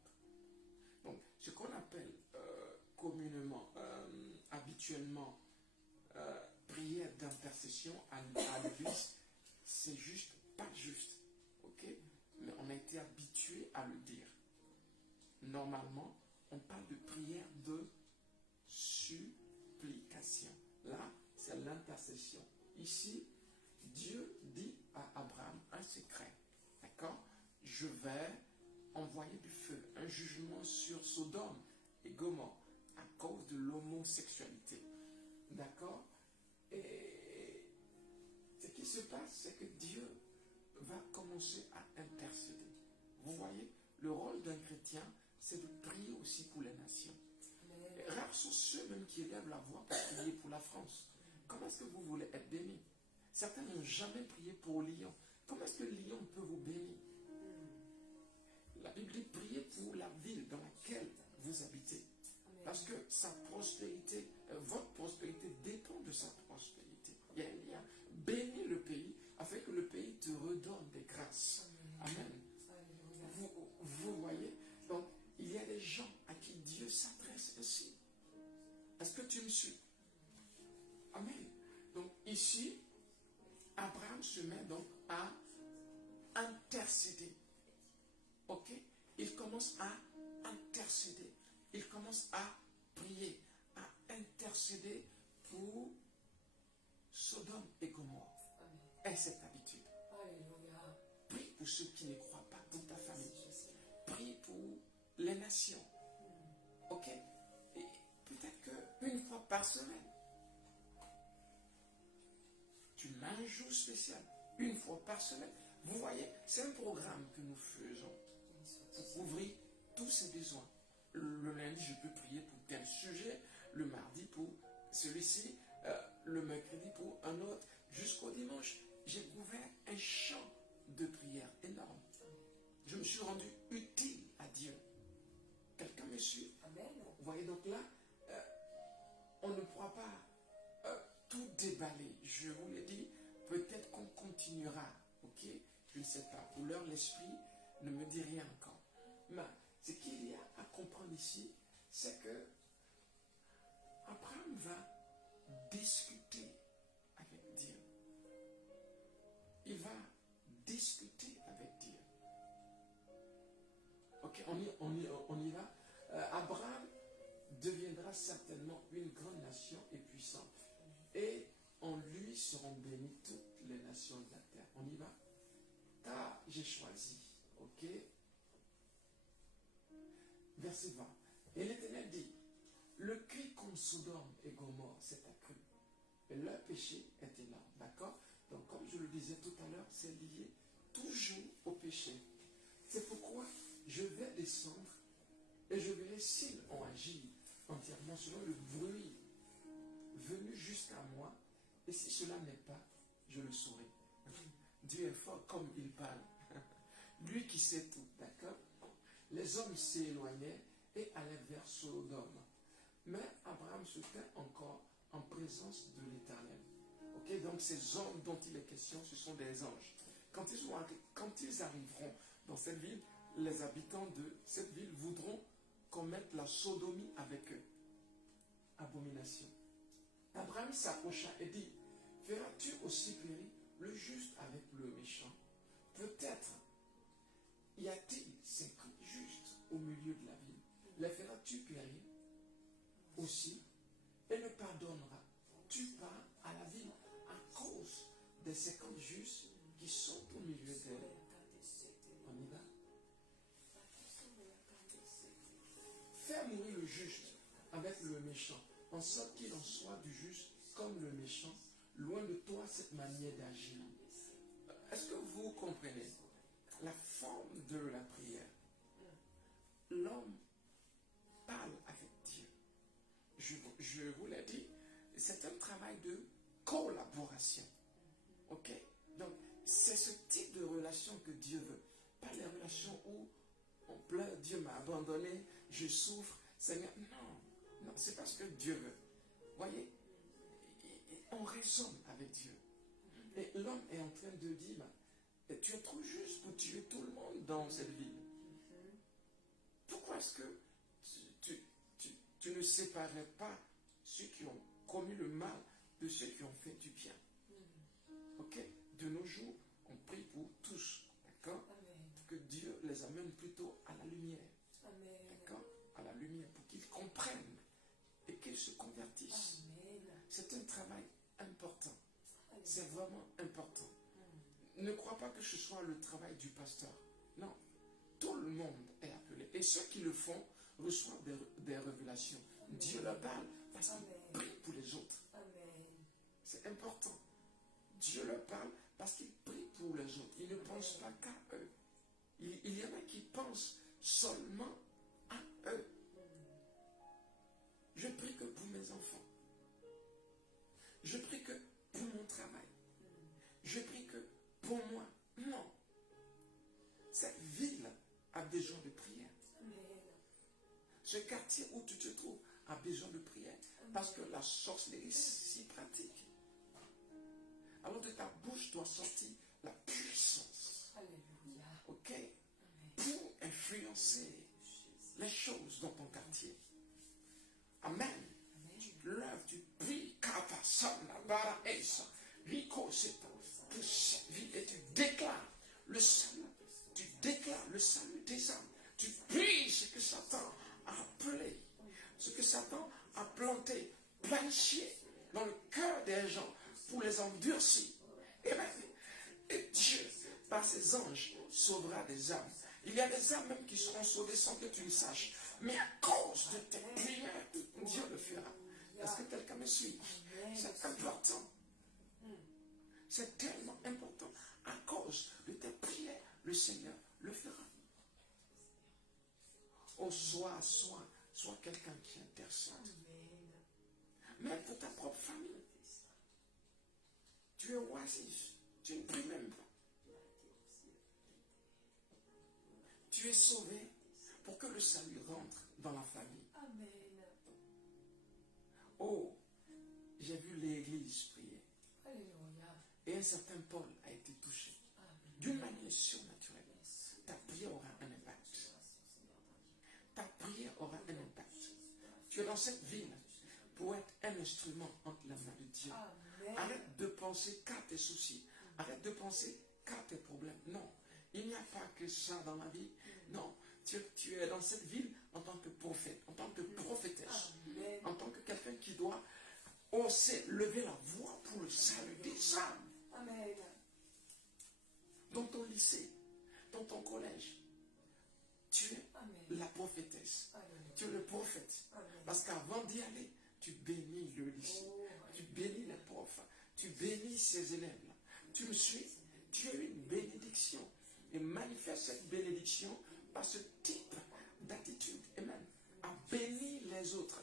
Donc, ce qu'on appelle communément, habituellement, prière d'intercession à l'église, c'est juste, pas juste. Ok? Mais on a été habitué à le dire. Normalement, on parle de prière de supplication. Là, c'est l'intercession. Ici, Dieu dit à Abraham un secret. D'accord? Je vais envoyer du feu, un jugement sur Sodome et Gomorrhe à cause de l'homosexualité. D'accord? Et ce qui se passe, c'est que Dieu va commencer à intercéder. Vous voyez, le rôle d'un chrétien, c'est de prier aussi pour les nations. Et rares sont ceux même qui élèvent la voix pour prier pour la France. Comment est-ce que vous voulez être béni? Certains n'ont jamais prié pour Lyon. Comment est-ce que Lyon peut vous bénir? La Bible dit priez pour la ville dans laquelle vous habitez. Parce que sa prospérité, votre prospérité dépend de sa prospérité. Il y a un lien. Bénis le pays afin que le pays te redonne des grâces. Amen. Vous voyez? Donc, il y a des gens à qui Dieu s'adresse ainsi. Est-ce que tu me suis? Amen. Donc, ici, Abraham se met donc à intercéder. Ok? Il commence à intercéder. Il commence à prier, à intercéder pour Sodome et Gomorrhe. Et cette habitude. Prie pour ceux qui ne croient pas, pour ta famille. Prie pour les nations. Ok? Et peut-être qu'une fois par semaine, tu mets un jour spécial. Une fois par semaine. Vous voyez, c'est un programme que nous faisons pour couvrir tous ces besoins. Le lundi, je peux prier pour tel sujet. Le mardi, pour celui-ci. Le mercredi, pour un autre. Jusqu'au dimanche, j'ai couvert un champ de prière énorme. Je me suis rendu utile à Dieu. Quelqu'un me suit? Vous voyez, donc là, on ne pourra pas tout déballer. Je vous l'ai dit, peut-être qu'on continuera. Ok? Je ne sais pas. Pour l'heure, l'esprit ne me dit rien encore. Mais ce qu'il y a à comprendre ici, c'est que Abraham va discuter avec Dieu. Il va discuter avec Dieu. Ok, on y va. Abraham deviendra certainement une grande nation et puissante. Et en lui seront bénies toutes les nations de la terre. On y va. Car j'ai choisi. Ok. Verset 20. Et l'Éternel dit, le cri contre Sodome et Gomorrhe s'est accru. Et leur péché est énorme. D'accord? Donc, comme je le disais tout à l'heure, c'est lié toujours au péché. C'est pourquoi je vais descendre et je verrai s'ils ont agi entièrement selon le bruit venu jusqu'à moi. Et si cela n'est pas, je le saurai. Dieu est fort comme il parle. Lui qui sait tout. D'accord? Les hommes s'éloignaient et allaient vers Sodome. Mais Abraham se tint encore en présence de l'Éternel. Ok, donc ces hommes dont il est question, ce sont des anges. Quand ils arriveront dans cette ville, les habitants de cette ville voudront commettre la sodomie avec eux. Abomination. Abraham s'approcha et dit, feras-tu aussi périr le juste avec le méchant? Peut-être y a-t-il 50 justes au milieu de la ville. Les feras-tu périr aussi, et ne pardonneras-tu pas à la ville à cause des 50 justes qui sont au milieu d'elle? On y va. Fais mourir le juste avec le méchant, en sorte qu'il en soit du juste comme le méchant. Loin de toi cette manière d'agir. Est-ce que vous comprenez la forme de la prière? L'homme parle avec Dieu. Je vous l'ai dit, c'est un travail de collaboration. Ok? Donc, c'est ce type de relation que Dieu veut. Pas les relations où on pleure, Dieu m'a abandonné, je souffre, Seigneur. Non, non, c'est pas ce que Dieu veut. Voyez, on raisonne avec Dieu. Et l'homme est en train de dire, tu es trop juste pour tuer tout le monde dans cette ville. Pourquoi est-ce que tu ne séparais pas ceux qui ont commis le mal de ceux qui ont fait du bien? Ok? De nos jours, on prie pour tous. D'accord? Pour que Dieu les amène plutôt à la lumière. D'accord? À la lumière, pour qu'ils comprennent et qu'ils se convertissent. C'est un travail important. C'est vraiment important. Ne crois pas que ce soit le travail du pasteur. Non. Tout le monde est appelé. Et ceux qui le font reçoivent des révélations. Dieu leur parle parce qu'il prie pour les autres. C'est important. Dieu leur parle parce qu'il prie pour les autres. Il ne pense pas qu'à eux. Il y en a qui pensent seulement à eux. Je prie que pour mes enfants. Je prie que pour mon travail. Je prie que pour moi. Non. Cette ville a besoin de prière. Ce quartier où tu te trouves a besoin de prière. Parce que la sorcellerie s'y pratique. Alors de ta bouche doit sortir la puissance. Ok? Pour influencer les choses dans ton quartier. Amen. Tu lèves, tu pries, pour cette ville et tu déclares le salut. Tu déclares le salut des âmes. Tu pries ce que Satan a appelé, ce que Satan a planté, planché dans le cœur des gens pour les endurcir. Et Dieu, par ses anges, sauvera des âmes. Il y a des âmes même qui seront sauvées sans que tu le saches. Mais à cause de tes prières, Dieu le fera. Est-ce que quelqu'un me suit? C'est important. C'est tellement important. À cause de tes prières, le Seigneur le fera. Oh, sois quelqu'un qui intercède. Même pour ta propre famille. Tu es oisif. Tu ne pries même pas. Tu es sauvé pour que le salut rentre dans la famille. Amen. Oh, j'ai vu l'église prier. Alléluia. Et un certain Paul a été touché. D'une manière surnaturelle. Ta prière Tu es dans cette ville pour être un instrument entre la main de Dieu. Amen. Arrête de penser qu'à tes soucis. Arrête de penser qu'à tes problèmes. Non, il n'y a pas que ça dans la vie. Non, tu es dans cette ville en tant que prophète, en tant que prophétesse, Amen. en tant que quelqu'un qui doit oser lever la voix pour le salut des âmes. Amen. Dans ton lycée, dans ton collège, tu es Amen. la prophétesse. Amen. Tu es le prophète. Amen. Parce qu'avant d'y aller, tu bénis le lycée. Oh, Tu bénis les profs. Tu bénis ces élèves-là. Tu me suis. Tu es une bénédiction. Et manifeste cette bénédiction par ce type d'attitude. Amen. À bénir les autres.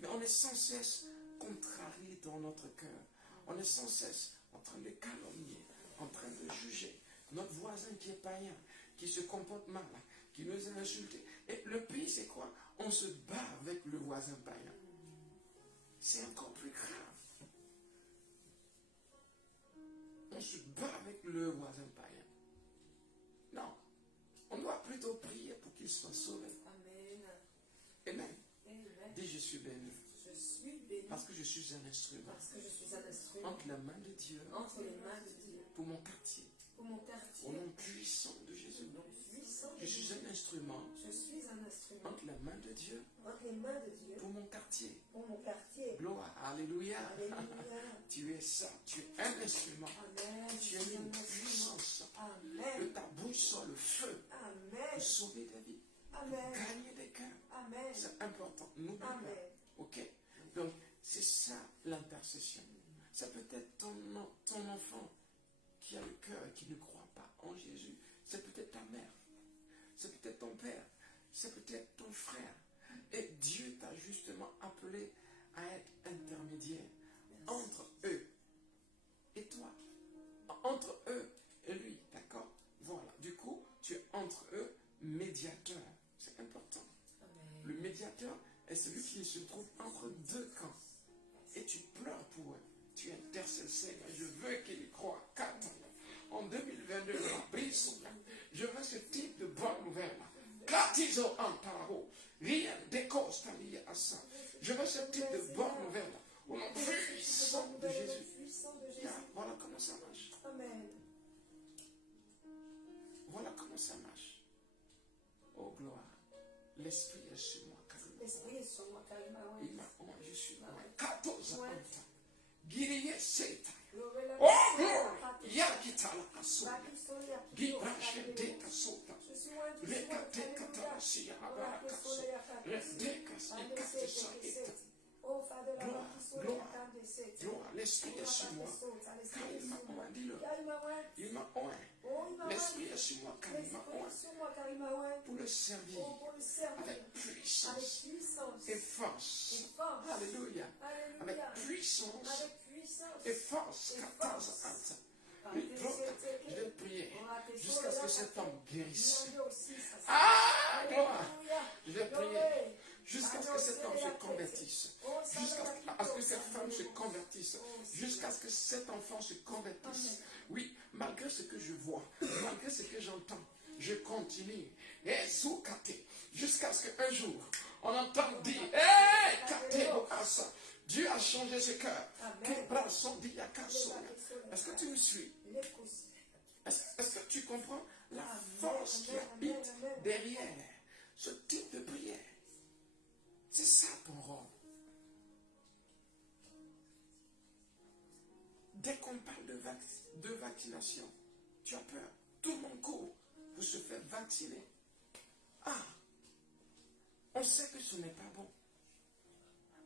Mais on est sans cesse contrarié dans notre cœur. On est sans cesse en train de calomnier, en train de juger. Notre voisin qui est païen, qui se comporte mal, qui nous a insultés. Et le pire, c'est quoi? On se bat avec le voisin païen. C'est encore plus grave. On se bat avec le voisin païen. Non. On doit plutôt prier pour qu'il soit sauvé. Amen. Amen. Amen. Dis, je suis béni. Je suis béni Parce que je suis un instrument. parce que je suis un instrument Entre la main de Dieu. entre les mains de Dieu. Pour mon quartier. Pour mon Au quartier, nom puissant de Jésus. au nom puissant de Je suis un instrument. Je suis un instrument Entre la main de Dieu. entre les mains de Dieu. Pour mon quartier. Pour mon quartier. Gloire. Alléluia. Alléluia. Tu es ça. Tu es un instrument. Amen. Tu Je es suis une un instrument. puissance. Amen. Que ta bouche soit le feu. Amen. Pour sauver ta vie. Amen. Gagner des cœurs. Amen. C'est important. N'oublie pas. Amen. Ok? Donc, c'est ça l'intercession. Ça peut être ton enfant qui a le cœur et qui ne croit pas en Jésus. C'est peut-être ta mère. C'est peut-être ton père. C'est peut-être ton frère. Et Dieu t'a justement appelé à être intermédiaire entre eux et toi. Entre eux et lui. D'accord? Voilà. Du coup, tu es entre eux médiateur. C'est important. Amen. Le médiateur est celui qui se trouve entre deux camps. Et tu pleures pour eux. Tu intercèdes, Seigneur. Je veux qu'ils croient. En 2022, je veux ce type de bonne nouvelle. Katizo antaro. Rien d'écosse lié à ça. Je veux ce type de bonne nouvelle. Au nom puissant de Jésus. Puissant de Jésus. Yeah, voilà comment ça marche. Amen. Voilà comment ça marche. Oh gloire. L'esprit est sur moi. L'esprit est sur moi, car il m'a oint. Il m'a oint, je suis oint. 14 ans. Guiriye Seta. Oh, Oh gloire. Yakita la kasota. Gibrache de kasota. Je suis oint, je suis oint. Rekate katarasi abarakas. Redekas ekatesa eta. Oh, Father, la Gloire, qui sont gloire. les sept. Gloire, l'esprit est sur moi. Car il m'a oint. Dis-le. Car il m'a oint. Il m'a oint. Oh, il m'a oint. L'esprit est sur moi. Car il m'a L'esprit oint. est sur moi, car il m'a oint. Pour le servir. Oh, pour le servir. Avec Avec puissance puissance. et force. Et force. Alléluia. Avec Alléluia. puissance Avec puissance. et force. Et 14 force. ans. Par Oui, tes donc, sept. je vais prier Oh, jusqu'à ce que cet homme guérisse. Il en a aussi, ça, c'est- Ah, gloire. Alléluia. Je vais prier Glory. jusqu'à ce que cet homme se convertisse. Oh, ça Jusqu'à va, ce que cette femme se convertisse. Jusqu'à ce que cet enfant se convertisse. Oui, malgré ce que je vois, malgré ce que j'entends, je continue. Et sous Kate, jusqu'à ce qu'un jour, on entende dire, hé, Kate Boassa, Dieu a changé ce cœur. Amen. Est-ce que tu me suis? Les crucifix. Est-ce que tu comprends la force qui habite derrière ce type de prière? C'est ça ton rôle. Dès qu'on parle de vaccination, tu as peur. Tout le monde court pour se faire vacciner. Ah, on sait que ce n'est pas bon.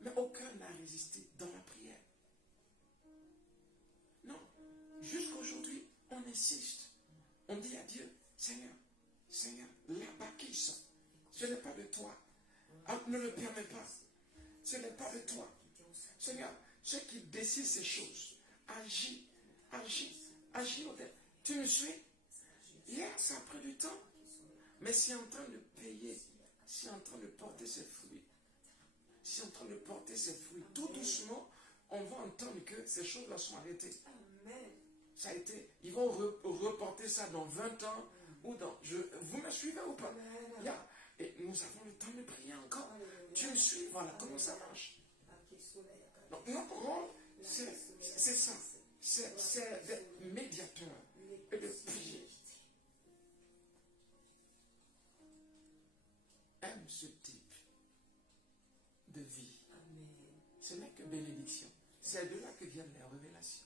Mais aucun n'a résisté dans la prière. Non, jusqu'aujourd'hui, on insiste. On dit à Dieu, Seigneur, Seigneur, la bâquisse, ce n'est pas de toi. Ah, ne le permets pas. Ce n'est pas de toi. Seigneur, ceux qui décident ces choses, agis, agis, agis. Tu me suis? Hier, ça a pris du temps. Mais c'est en train de payer. C'est en train de porter ses fruits. C'est en train de porter ses fruits. Tout doucement, on va entendre que ces choses-là sont arrêtées. Amen. Ça a été, ils vont reporter ça dans 20 ans ou dans... vous me suivez ou pas? Amen. Yeah. Et nous avons le temps de prier encore. Tu me suis, voilà comment ça marche. Donc notre rôle, c'est ça. C'est d'être médiateur et de prier. Aime ce type de vie. Ce n'est que bénédiction. C'est de là que viennent les révélations.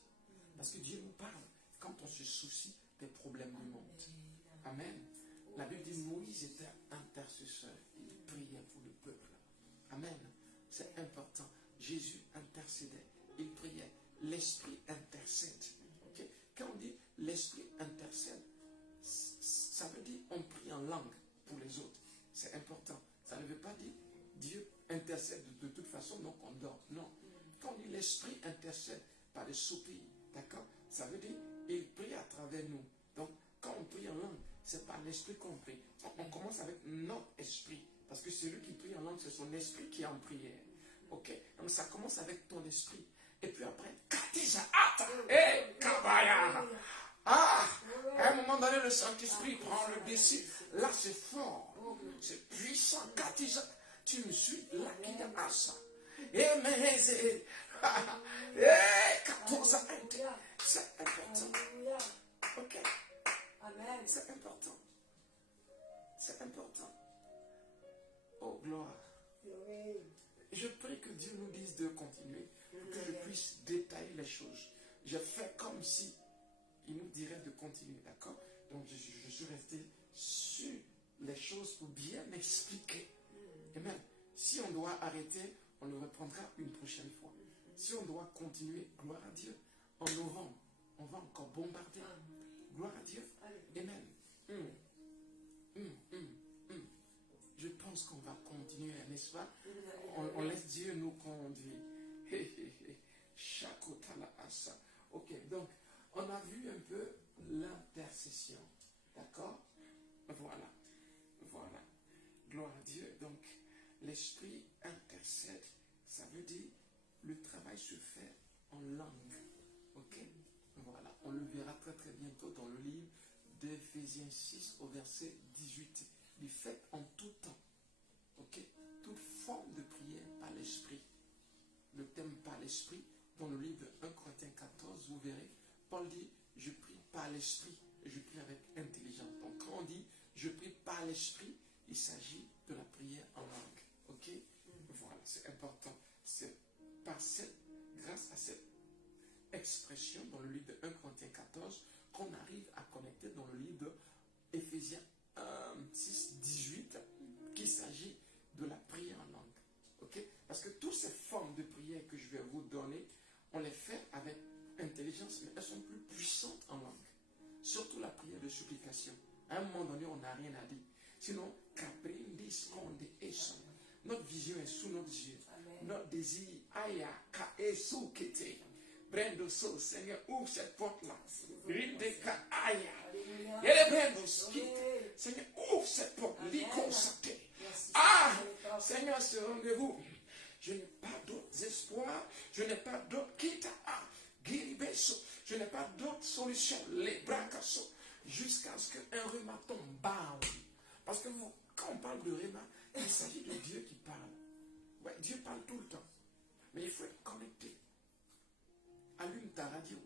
Parce que Dieu nous parle quand on se soucie des problèmes du monde. Amen. La Bible dit Moïse était intercesseur. Il priait pour le peuple. Amen. C'est important. Jésus intercédait. Il priait. L'Esprit intercède. Okay? Quand on dit l'Esprit intercède, ça veut dire on prie en langue pour les autres. C'est important. Ça ne veut pas dire Dieu intercède de toute façon, donc on dort. Non. Quand on dit l'Esprit intercède par les soupirs, d'accord? Ça veut dire il prie à travers nous. Donc, quand on prie en langue, c'est par l'Esprit qu'on prie. On commence avec notre esprit. Parce que celui qui prie en langue, c'est son esprit qui est en prière. Ok? Donc, ça commence avec ton esprit. Et puis après, Katija Ata, Kabaya. Ah! À un moment donné, le Saint-Esprit prend le dessus. Là, c'est fort. C'est puissant. Katija, tu me suis. Là, qui a ça. C'est important. Ok. Amen. C'est important. C'est important. Oh, gloire. Je prie que Dieu nous dise de continuer, pour que je puisse détailler les choses. Je fais comme si il nous dirait de continuer, d'accord? Donc je suis resté sur les choses pour bien expliquer. Amen. Si on doit arrêter, on le reprendra une prochaine fois. Si on doit continuer, gloire à Dieu. En novembre, on va encore bombarder. Gloire à Dieu. Amen. Je pense qu'on va continuer, n'est-ce pas? On laisse Dieu nous conduire. Chakotala asa. Ok, donc on a vu un peu l'intercession. D'accord? Voilà. Voilà. Gloire à Dieu. Donc, l'Esprit intercède. Ça veut dire le travail se fait en langue. Ok? Voilà. On le verra très très bientôt dans le livre d'Éphésiens 6 au verset 18. Il fait en tout temps. Ok? Toute forme de prière par l'Esprit. Le thème par l'Esprit, dans le livre de 1 Corinthiens 14, vous verrez, Paul dit, je prie par l'Esprit et je prie avec intelligence. Donc quand on dit, je prie par l'Esprit, il s'agit de la prière en langue. Ok? Voilà, c'est important. C'est grâce à cette expression dans le livre de 1 Corinthiens 14 qu'on arrive à connecter dans le livre d'Éphésiens 6, 18, qu'il s'agit de la prière en langue. Okay? Parce que toutes ces formes de prière que je vais vous donner, on les fait avec intelligence, mais elles sont plus puissantes en langue. Surtout la prière de supplication. À un moment donné, on n'a rien à dire. Sinon, notre vision est sous nos yeux. Notre désir, aya, kaesu kete. Brendo so, Seigneur, ouvre cette porte-là. Rindeka aya. Yele brendo skite. Seigneur, ouvre cette porte. Likosate. Ah, Seigneur, ce rendez-vous. Je n'ai pas d'autres espoirs. Je n'ai pas d'autres kita. Guiribeso. Je n'ai pas d'autres solutions. Les bracasso. Jusqu'à ce qu'un rhumat tombe bas. Parce que quand on parle de rhumat, il s'agit de Dieu qui parle. Ouais, Dieu parle tout le temps. Mais il faut être connecté. Allume ta radio.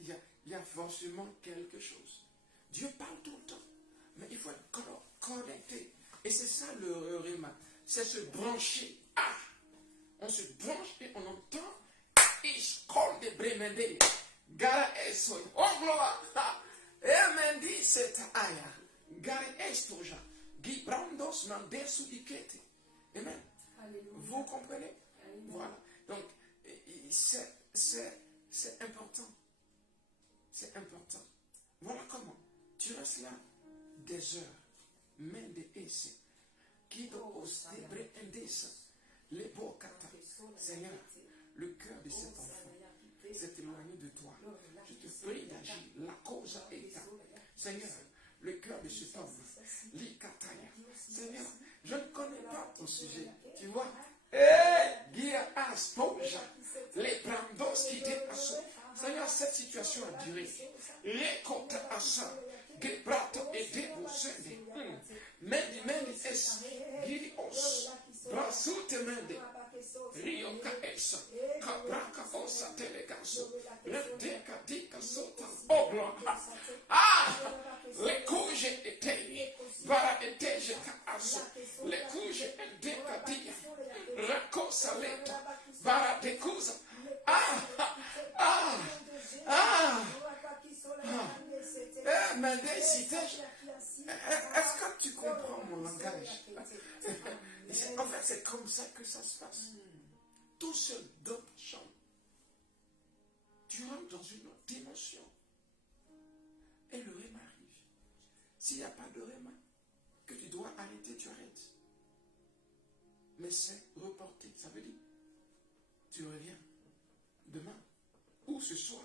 Il y a forcément quelque chose. Dieu parle tout le temps. Mais il faut être connecté. Et c'est ça le rhumat. C'est se brancher. Ah! On se branche et on entend. Ishkol de Bremende. Gara esoy. Oh gloire! Emendi set aya. Gara estoja. Gibrandos mandesu ikete. Amen. Vous comprenez? Voilà. Donc, c'est important. C'est important. Voilà comment. Tu restes là des heures. Men de ese. Kido ostebre endesa. Les beaux kata. Seigneur, le cœur de cet enfant s'est éloigné de toi. Je te prie d'agir. La cause est là. Seigneur, le cœur de cet homme. L'ikataya. Seigneur, je ne connais pas ton sujet. Tu vois? Guia aspoja. Les brandos qui dépassent. Seigneur, cette situation a duré. Les côtes à ça. Gebrato et déboussende. Mendi es. Rioka Elsa, Cabraca Osa Telegaso, Redeca Dica Sota, oh gloire. Ah! Les couches étaient, para étaient, Aso, les couches étaient, Dia, Racosa Leta, para de Cusa. Ah! Ah! Ah! Mais est-ce que tu comprends mon langage? En fait, c'est comme ça que ça se passe. Tout seul dans ta chambre, tu rentres dans une autre dimension. Et le réma arrive. S'il n'y a pas de réma, que tu dois arrêter, tu arrêtes. Mais c'est reporté. Ça veut dire, tu reviens demain, ou ce soir,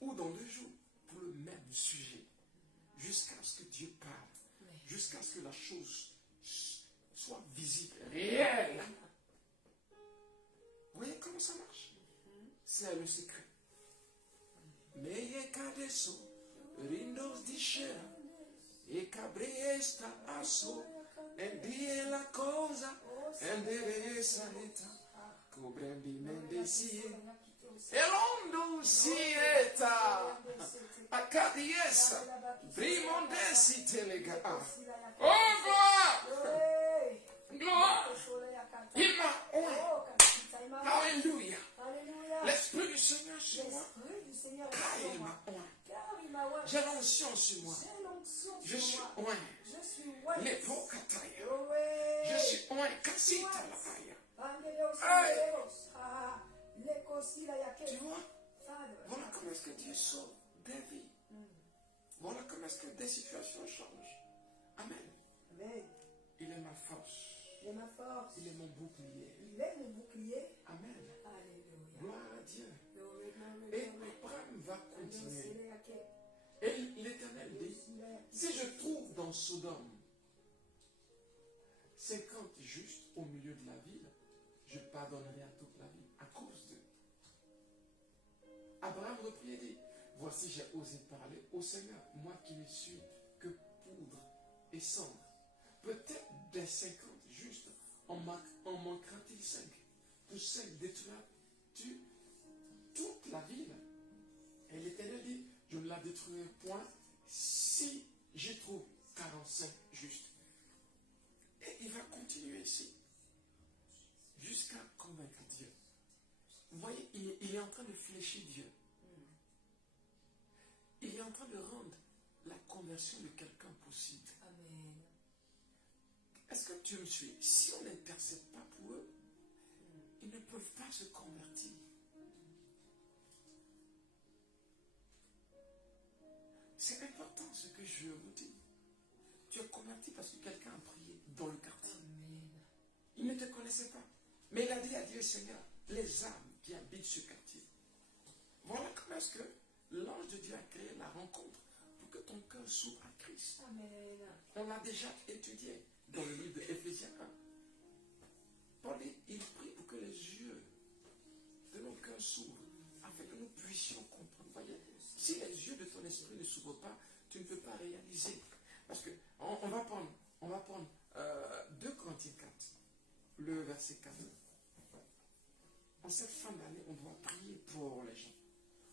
ou dans 2 jours, pour le même sujet. Jusqu'à ce que Dieu parle. Jusqu'à ce que la chose soit visible, réelle. Vous voyez comment ça marche? C'est le secret. Meye kadeso, rindos discera, e cabriesta asso, endie la cosa, endere saeta, cobrendi mendesie, elondo sieta, acadiesa, brimondesi telega. Oh gloire! Gloire! Il m'a oint. Alléluia. L'Esprit du Seigneur sur moi. Car il m'a oint. J'ai l'onction sur moi. Je suis oint. L'époque kataya. Je suis oint. Kassita la aya. Tu vois? Voilà comment est-ce que Dieu sauve des vies. Voilà comment est-ce que des situations changent. Amen. Amen. Il est ma force. Il est ma force. Il est mon bouclier. Il est mon bouclier. Amen. Alléluia. Gloire à Dieu. Et Et Abraham va continuer. Et l'Éternel dit, si je trouve dans Sodome 50 justes au milieu de la ville, je pardonnerai à toute la ville à cause d'eux. Abraham reprit et dit, voici j'ai osé parler au Seigneur, moi qui ne suis que poudre et cendre. Peut-être des 50 justes en manquera-t-il 5. Pour 5 détruire-tu toute la ville. Et l'Éternel dit, je ne la détruirai point si j'y trouve 45 justes. Et il va continuer ici jusqu'à convaincre Dieu. Vous voyez, il est en train de fléchir Dieu. Il est en train de rendre la conversion de quelqu'un possible. Amen. Est-ce que tu me suis? Si on n'intercède pas pour eux, ils ne peuvent pas se convertir. C'est important ce que je vous dis. Tu es converti parce que quelqu'un a prié dans le quartier. Amen. Il ne te connaissait pas. Mais il a dit à Dieu, Seigneur, les âmes qui habitent ce quartier. Voilà comment est-ce que l'ange de Dieu a créé la rencontre pour que ton cœur s'ouvre à Christ. Amen. On l'a déjà étudié dans le livre de Éphésiens 1. Paul dit, il prie pour que les yeux de nos cœurs s'ouvrent afin que nous puissions comprendre. Voyez, si les yeux de ton esprit ne s'ouvrent pas, tu ne peux pas réaliser. Parce que on va prendre 2 Corinthiens 4, le verset 4. En cette fin d'année, on doit prier pour les gens.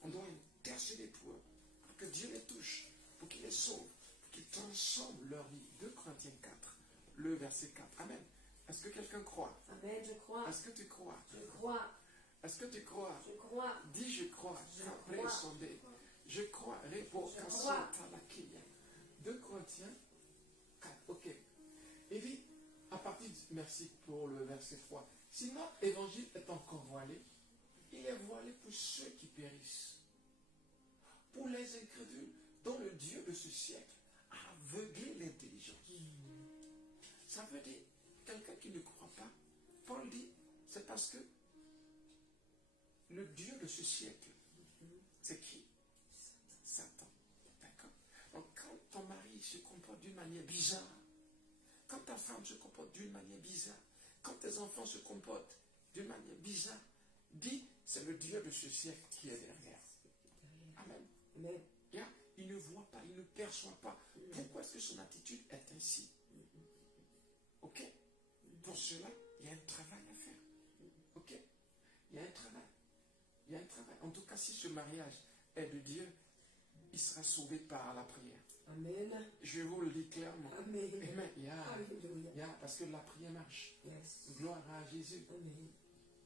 On doit intercéder pour eux, pour que Dieu les touche, pour qu'il les sauve, pour qu'il transforme leur vie. 2 Corinthiens 4, le verset 4. Amen. Est-ce que quelqu'un croit? Amen, je crois. Est-ce que tu crois? Je crois. Est-ce que tu crois? Je crois. Dis je crois. Je crois. Je crois. Je crois. 2 Corinthiens 4. Ok. Il dit, à partir du... Merci pour le verset 3. Si notre évangile est encore voilé, il est voilé pour ceux qui périssent. Pour les incrédules, dont le Dieu de ce siècle a aveuglé l'intelligence. Ça veut dire, quelqu'un qui ne croit pas, Paul dit, c'est parce que le Dieu de ce siècle, c'est qui? Satan. D'accord? Donc quand ton mari se comporte d'une manière bizarre, quand ta femme se comporte d'une manière bizarre, quand tes enfants se comportent d'une manière bizarre, dis, c'est le Dieu de ce siècle qui est derrière. Amen. Amen. Là, il ne voit pas, il ne perçoit pas. Pourquoi est-ce que son attitude est ainsi? Ok? Pour cela, il y a un travail à faire. en tout cas, si ce mariage est de Dieu, il sera sauvé par la prière. Amen. Je vous le dis clairement. Amen. Amen. Alléluia. Parce que la prière marche. Yes. Gloire à Jésus. Amen.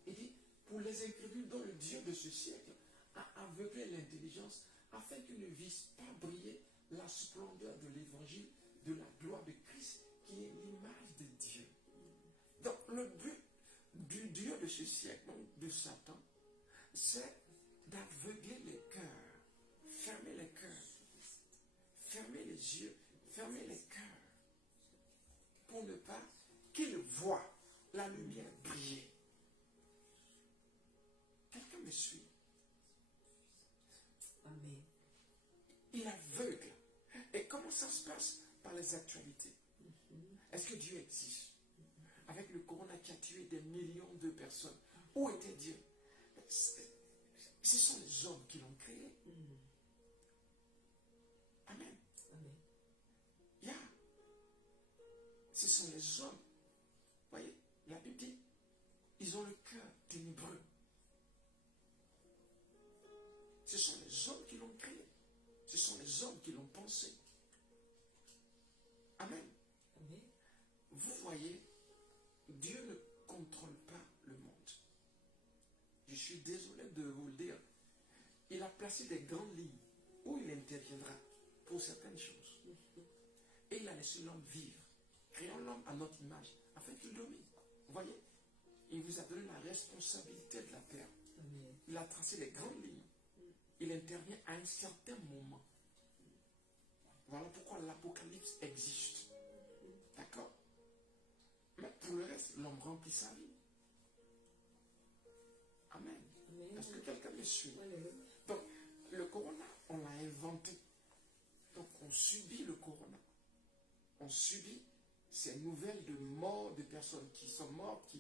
Il dit, pour les incrédules dont le Dieu de ce siècle a aveuglé l'intelligence afin qu'ils ne visent pas briller la splendeur de l'évangile de la gloire de Christ qui est l'image de Dieu. Donc le but du Dieu de ce siècle, donc de Satan, c'est d'aveugler les cœurs, fermer les cœurs, fermer les yeux, fermer les cœurs, pour ne pas qu'ils voient la lumière briller. Quelqu'un me suit? Amen. Il aveugle. Et comment ça se passe? Par les actualités. Est-ce que Dieu existe? Avec le corona qui a tué des millions de personnes, où était Dieu? Ce sont les hommes qui l'ont créé. Amen. Amen. Yeah. Ce sont les hommes. Voyez, la Bible dit, ils ont le cœur ténébreux. Ce sont les hommes qui l'ont créé. Ce sont les hommes qui l'ont pensé. Amen. Amen. Vous voyez, Dieu ne contrôle pas le monde. Je suis désolé de vous le dire. Il a placé des grandes lignes où il interviendra pour certaines choses. Et il a laissé l'homme vivre, créant l'homme à notre image, afin qu'il domine. Vous voyez, il vous a donné la responsabilité de la terre. Amen. Il a tracé les grandes lignes. Il intervient à un certain moment. Voilà pourquoi l'Apocalypse existe. D'accord? Mais pour le reste, l'homme remplit sa vie. Amen. Amen. Est-ce que quelqu'un me suit? Alléluia. Donc, le corona, on l'a inventé. Donc, on subit le corona. On subit ces nouvelles de mort de personnes qui sont mortes.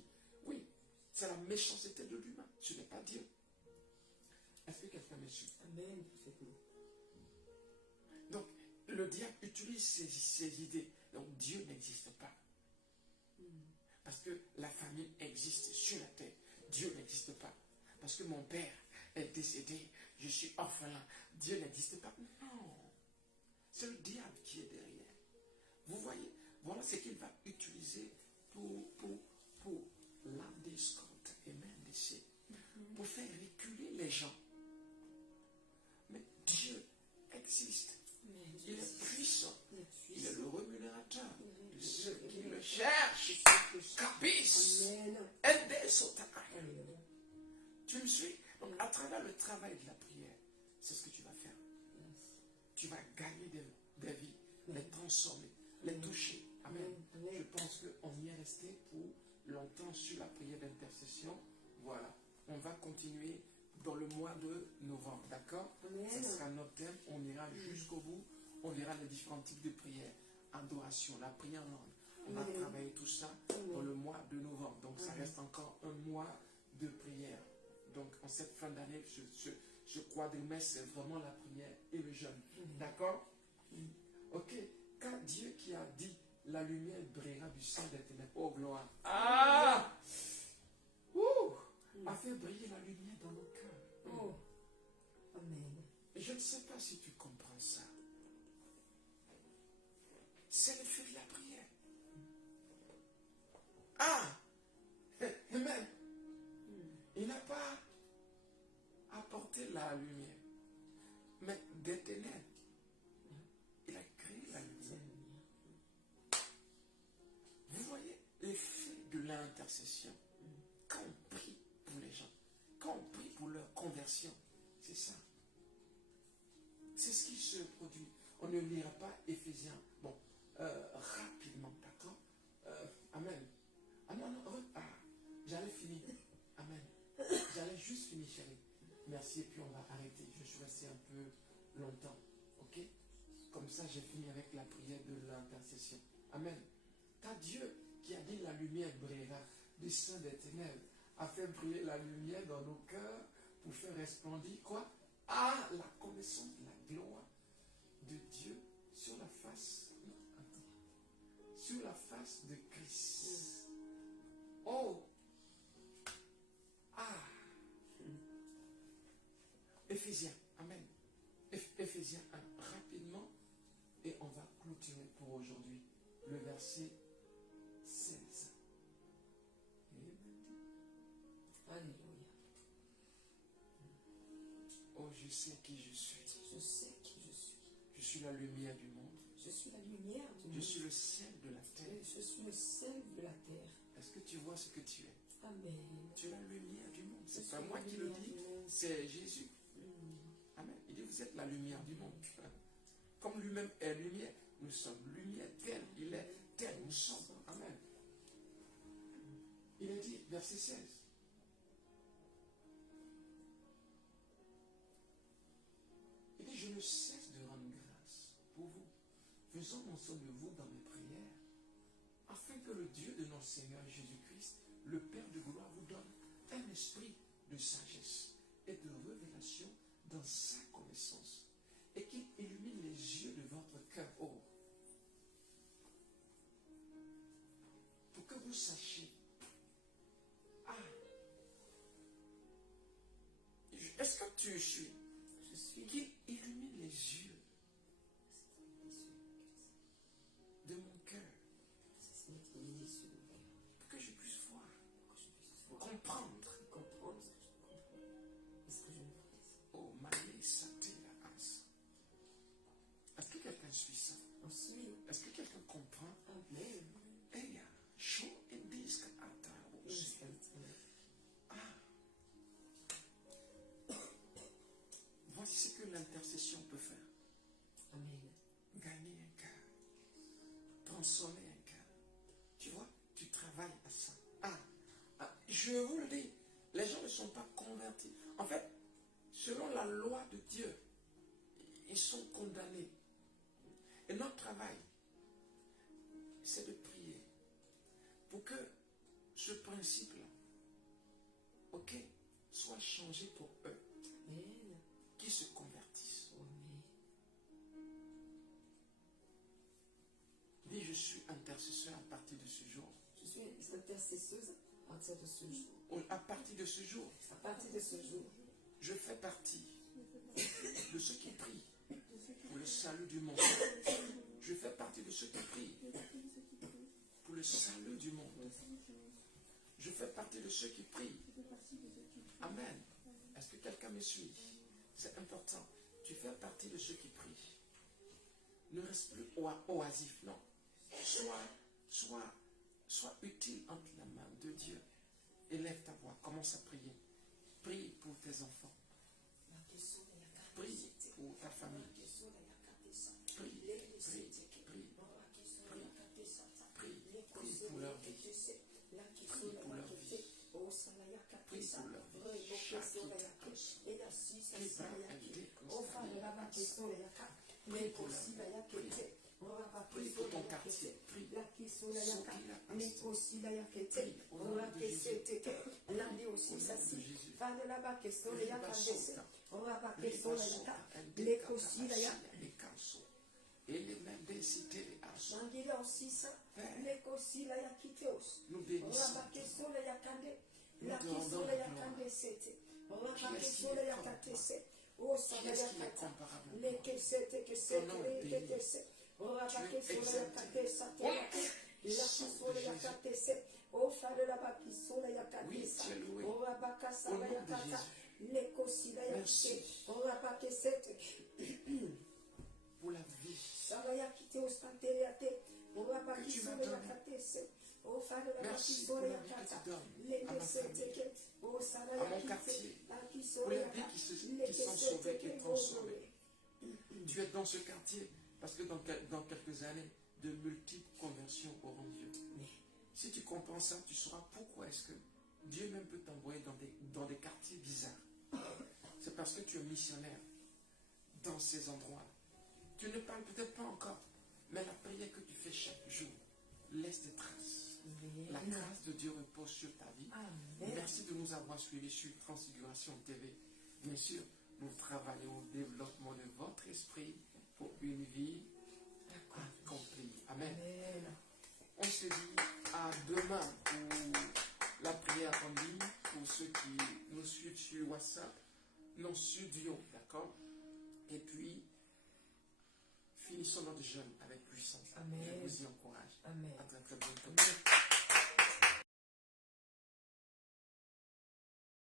Oui, c'est la méchanceté de l'humain. Ce n'est pas Dieu. Est-ce que quelqu'un me suit? Amen. C'est tout. Donc, le diable utilise ces idées. Donc, Dieu n'existe pas. Parce que la famille existe sur la terre. Dieu n'existe pas. Parce que mon père est décédé, je suis orphelin. Dieu n'existe pas. Non. C'est le diable qui est derrière. Vous voyez, voilà ce qu'il va utiliser pour l'âme des Scott et même des C. Pour faire reculer les gens. Mais Dieu existe. Il est puissant. Il est le rémunérateur de ceux qui le cherchent. Cabis. Aidez Alléluia. Tu me suis? Donc, à travers le travail de la prière, c'est ce que tu vas faire. Tu vas gagner des vies, les transformer, les toucher. Amen. Je pense qu'on y est resté pour longtemps sur la prière d'intercession. Voilà. On va continuer dans le mois de novembre. D'accord? Ce sera notre thème. On ira jusqu'au bout. On verra les différents types de prières. Adoration, la prière en langue. On va travailler tout ça dans le mois de novembre. Donc, ça reste encore un mois de prière. Donc, en cette fin d'année, ce quadrimestre, c'est vraiment la prière et le jeûne. D'accord? Ok. Quand Dieu qui a dit, la lumière brillera du sein des ténèbres. Oh, gloire. Ah! A fait briller la lumière dans nos cœurs. Oh. Amen. Et je ne sais pas si tu comprends ça. C'est l'effet de la prière. Ah! Amen. Il n'a pas apporté la lumière, mais des ténèbres. Il a créé la lumière. Vous voyez l'effet de l'intercession. Quand on prie pour les gens, quand on prie pour leur conversion, c'est ça. C'est ce qui se produit. On ne lira pas Éphésiens. Bon, rapidement, d'accord? Amen. Ah non, non, j'allais finir. Amen. J'allais juste finir, chérie. Merci, et puis on va arrêter. Je suis resté un peu longtemps. Ok? Comme ça, j'ai fini avec la prière de l'intercession. Amen. T'as Dieu qui a dit la lumière brillera du sein des ténèbres, a fait briller la lumière dans nos cœurs pour faire resplendir quoi? Ah, la connaissance de la gloire de Dieu sur la face. Non, attends. Sur la face de Christ. Oh! Ah! Éphésiens, amen. Éphésiens 1, rapidement, et on va clôturer pour aujourd'hui. Le verset 16. Alléluia. Oh, je sais qui je suis. Je sais qui je suis. Je suis la lumière du monde. Je suis la lumière du monde. Je suis le ciel de la terre. Je suis le sel de la terre. Est-ce que tu vois ce que tu es? Amen. Tu es la lumière du monde. C'est Je pas suis moi la qui le lumière dis, du monde. c'est Jésus. Mm. Amen. Il dit, vous êtes la lumière du monde. Comme lui-même est lumière, nous sommes lumière, tel il est, tel nous sommes. Amen. Il a dit, verset 16. Il dit, je ne cesse de rendre grâce pour vous, faisant mention de vous dans mes prières, afin que le Dieu de notre Seigneur Jésus-Christ, le Père de gloire, vous donne un esprit de sagesse et de révélation dans sa connaissance, et qu'il illumine les yeux de votre cœur, pour que vous sachiez. Est-ce que tu suis? Je suis Qu'il illumine les yeux de mon cœur, pour que je puisse voir, comprendre. Oh, Marie, Saté, la As. Est-ce que quelqu'un suit ça? Est-ce que quelqu'un comprend? Amen. Eya, show in this ata. Voici ce que l'intercession peut faire. Amen. Gagner un cœur. Transformer un cœur. Tu vois, tu travailles à ça. Je vous le dis, les gens ne sont pas convertis. En fait, selon la loi de Dieu, ils sont condamnés. Et notre travail, c'est de prier pour que ce principe-là, ok, soit changé pour eux, Amen. qui se convertissent. Amen. Dis, je suis intercesseur à partir de ce jour. Je suis intercesseuse à partir de ce jour. À partir de ce jour, À partir de ce jour, je fais partie de ceux qui prient pour le salut du monde. Je fais partie de ceux qui prient pour le salut du monde. Je fais partie de ceux qui prient. Amen. Est-ce que quelqu'un me suit? C'est important. Tu fais partie de ceux qui prient. Ne reste plus oisif, non. Sois utile entre la main de Dieu. Élève ta voix, commence à prier. Prie pour tes enfants. Prie pour ta famille. Prie, prie, prie. Prie pour leur vie. Prie pour leur vie. Prie pour leur vie. Prie pour ton quartier. Prie. Nous bénissons. Nous te rendons la gloire. Qui est-ce qui est comparable? Ton nom est béni. Tu es exalté. Oui, tu es loué. Au nom de Jésus. Merci pour la vie que tu m'as donnée. Merci pour la vie que tu donnes à ma famille, à mon quartier, pour les vies qui sont sauvées et transformées. Tu es dans ce quartier parce que dans quelques années, de multiples conversions auront lieu. Si tu comprends ça, tu sauras pourquoi est-ce que Dieu même peut t'envoyer dans des quartiers bizarres. C'est parce que tu es missionnaire dans ces endroits. Tu ne parles peut-être pas encore, mais la prière que tu fais chaque jour laisse des traces. La grâce de Dieu repose sur ta vie. Amen. Merci de nous avoir suivis sur Transfiguration TV. Bien sûr, nous travaillons au développement de votre esprit pour une vie accomplie. Amen. Amen. On se dit à demain pour la prière en ligne. Pour ceux qui nous suivent sur WhatsApp, non sur du haut, d'accord? Et puis, finissons notre jeûne avec puissance. Amen. Je vous y encourage. Amen. À très très bientôt.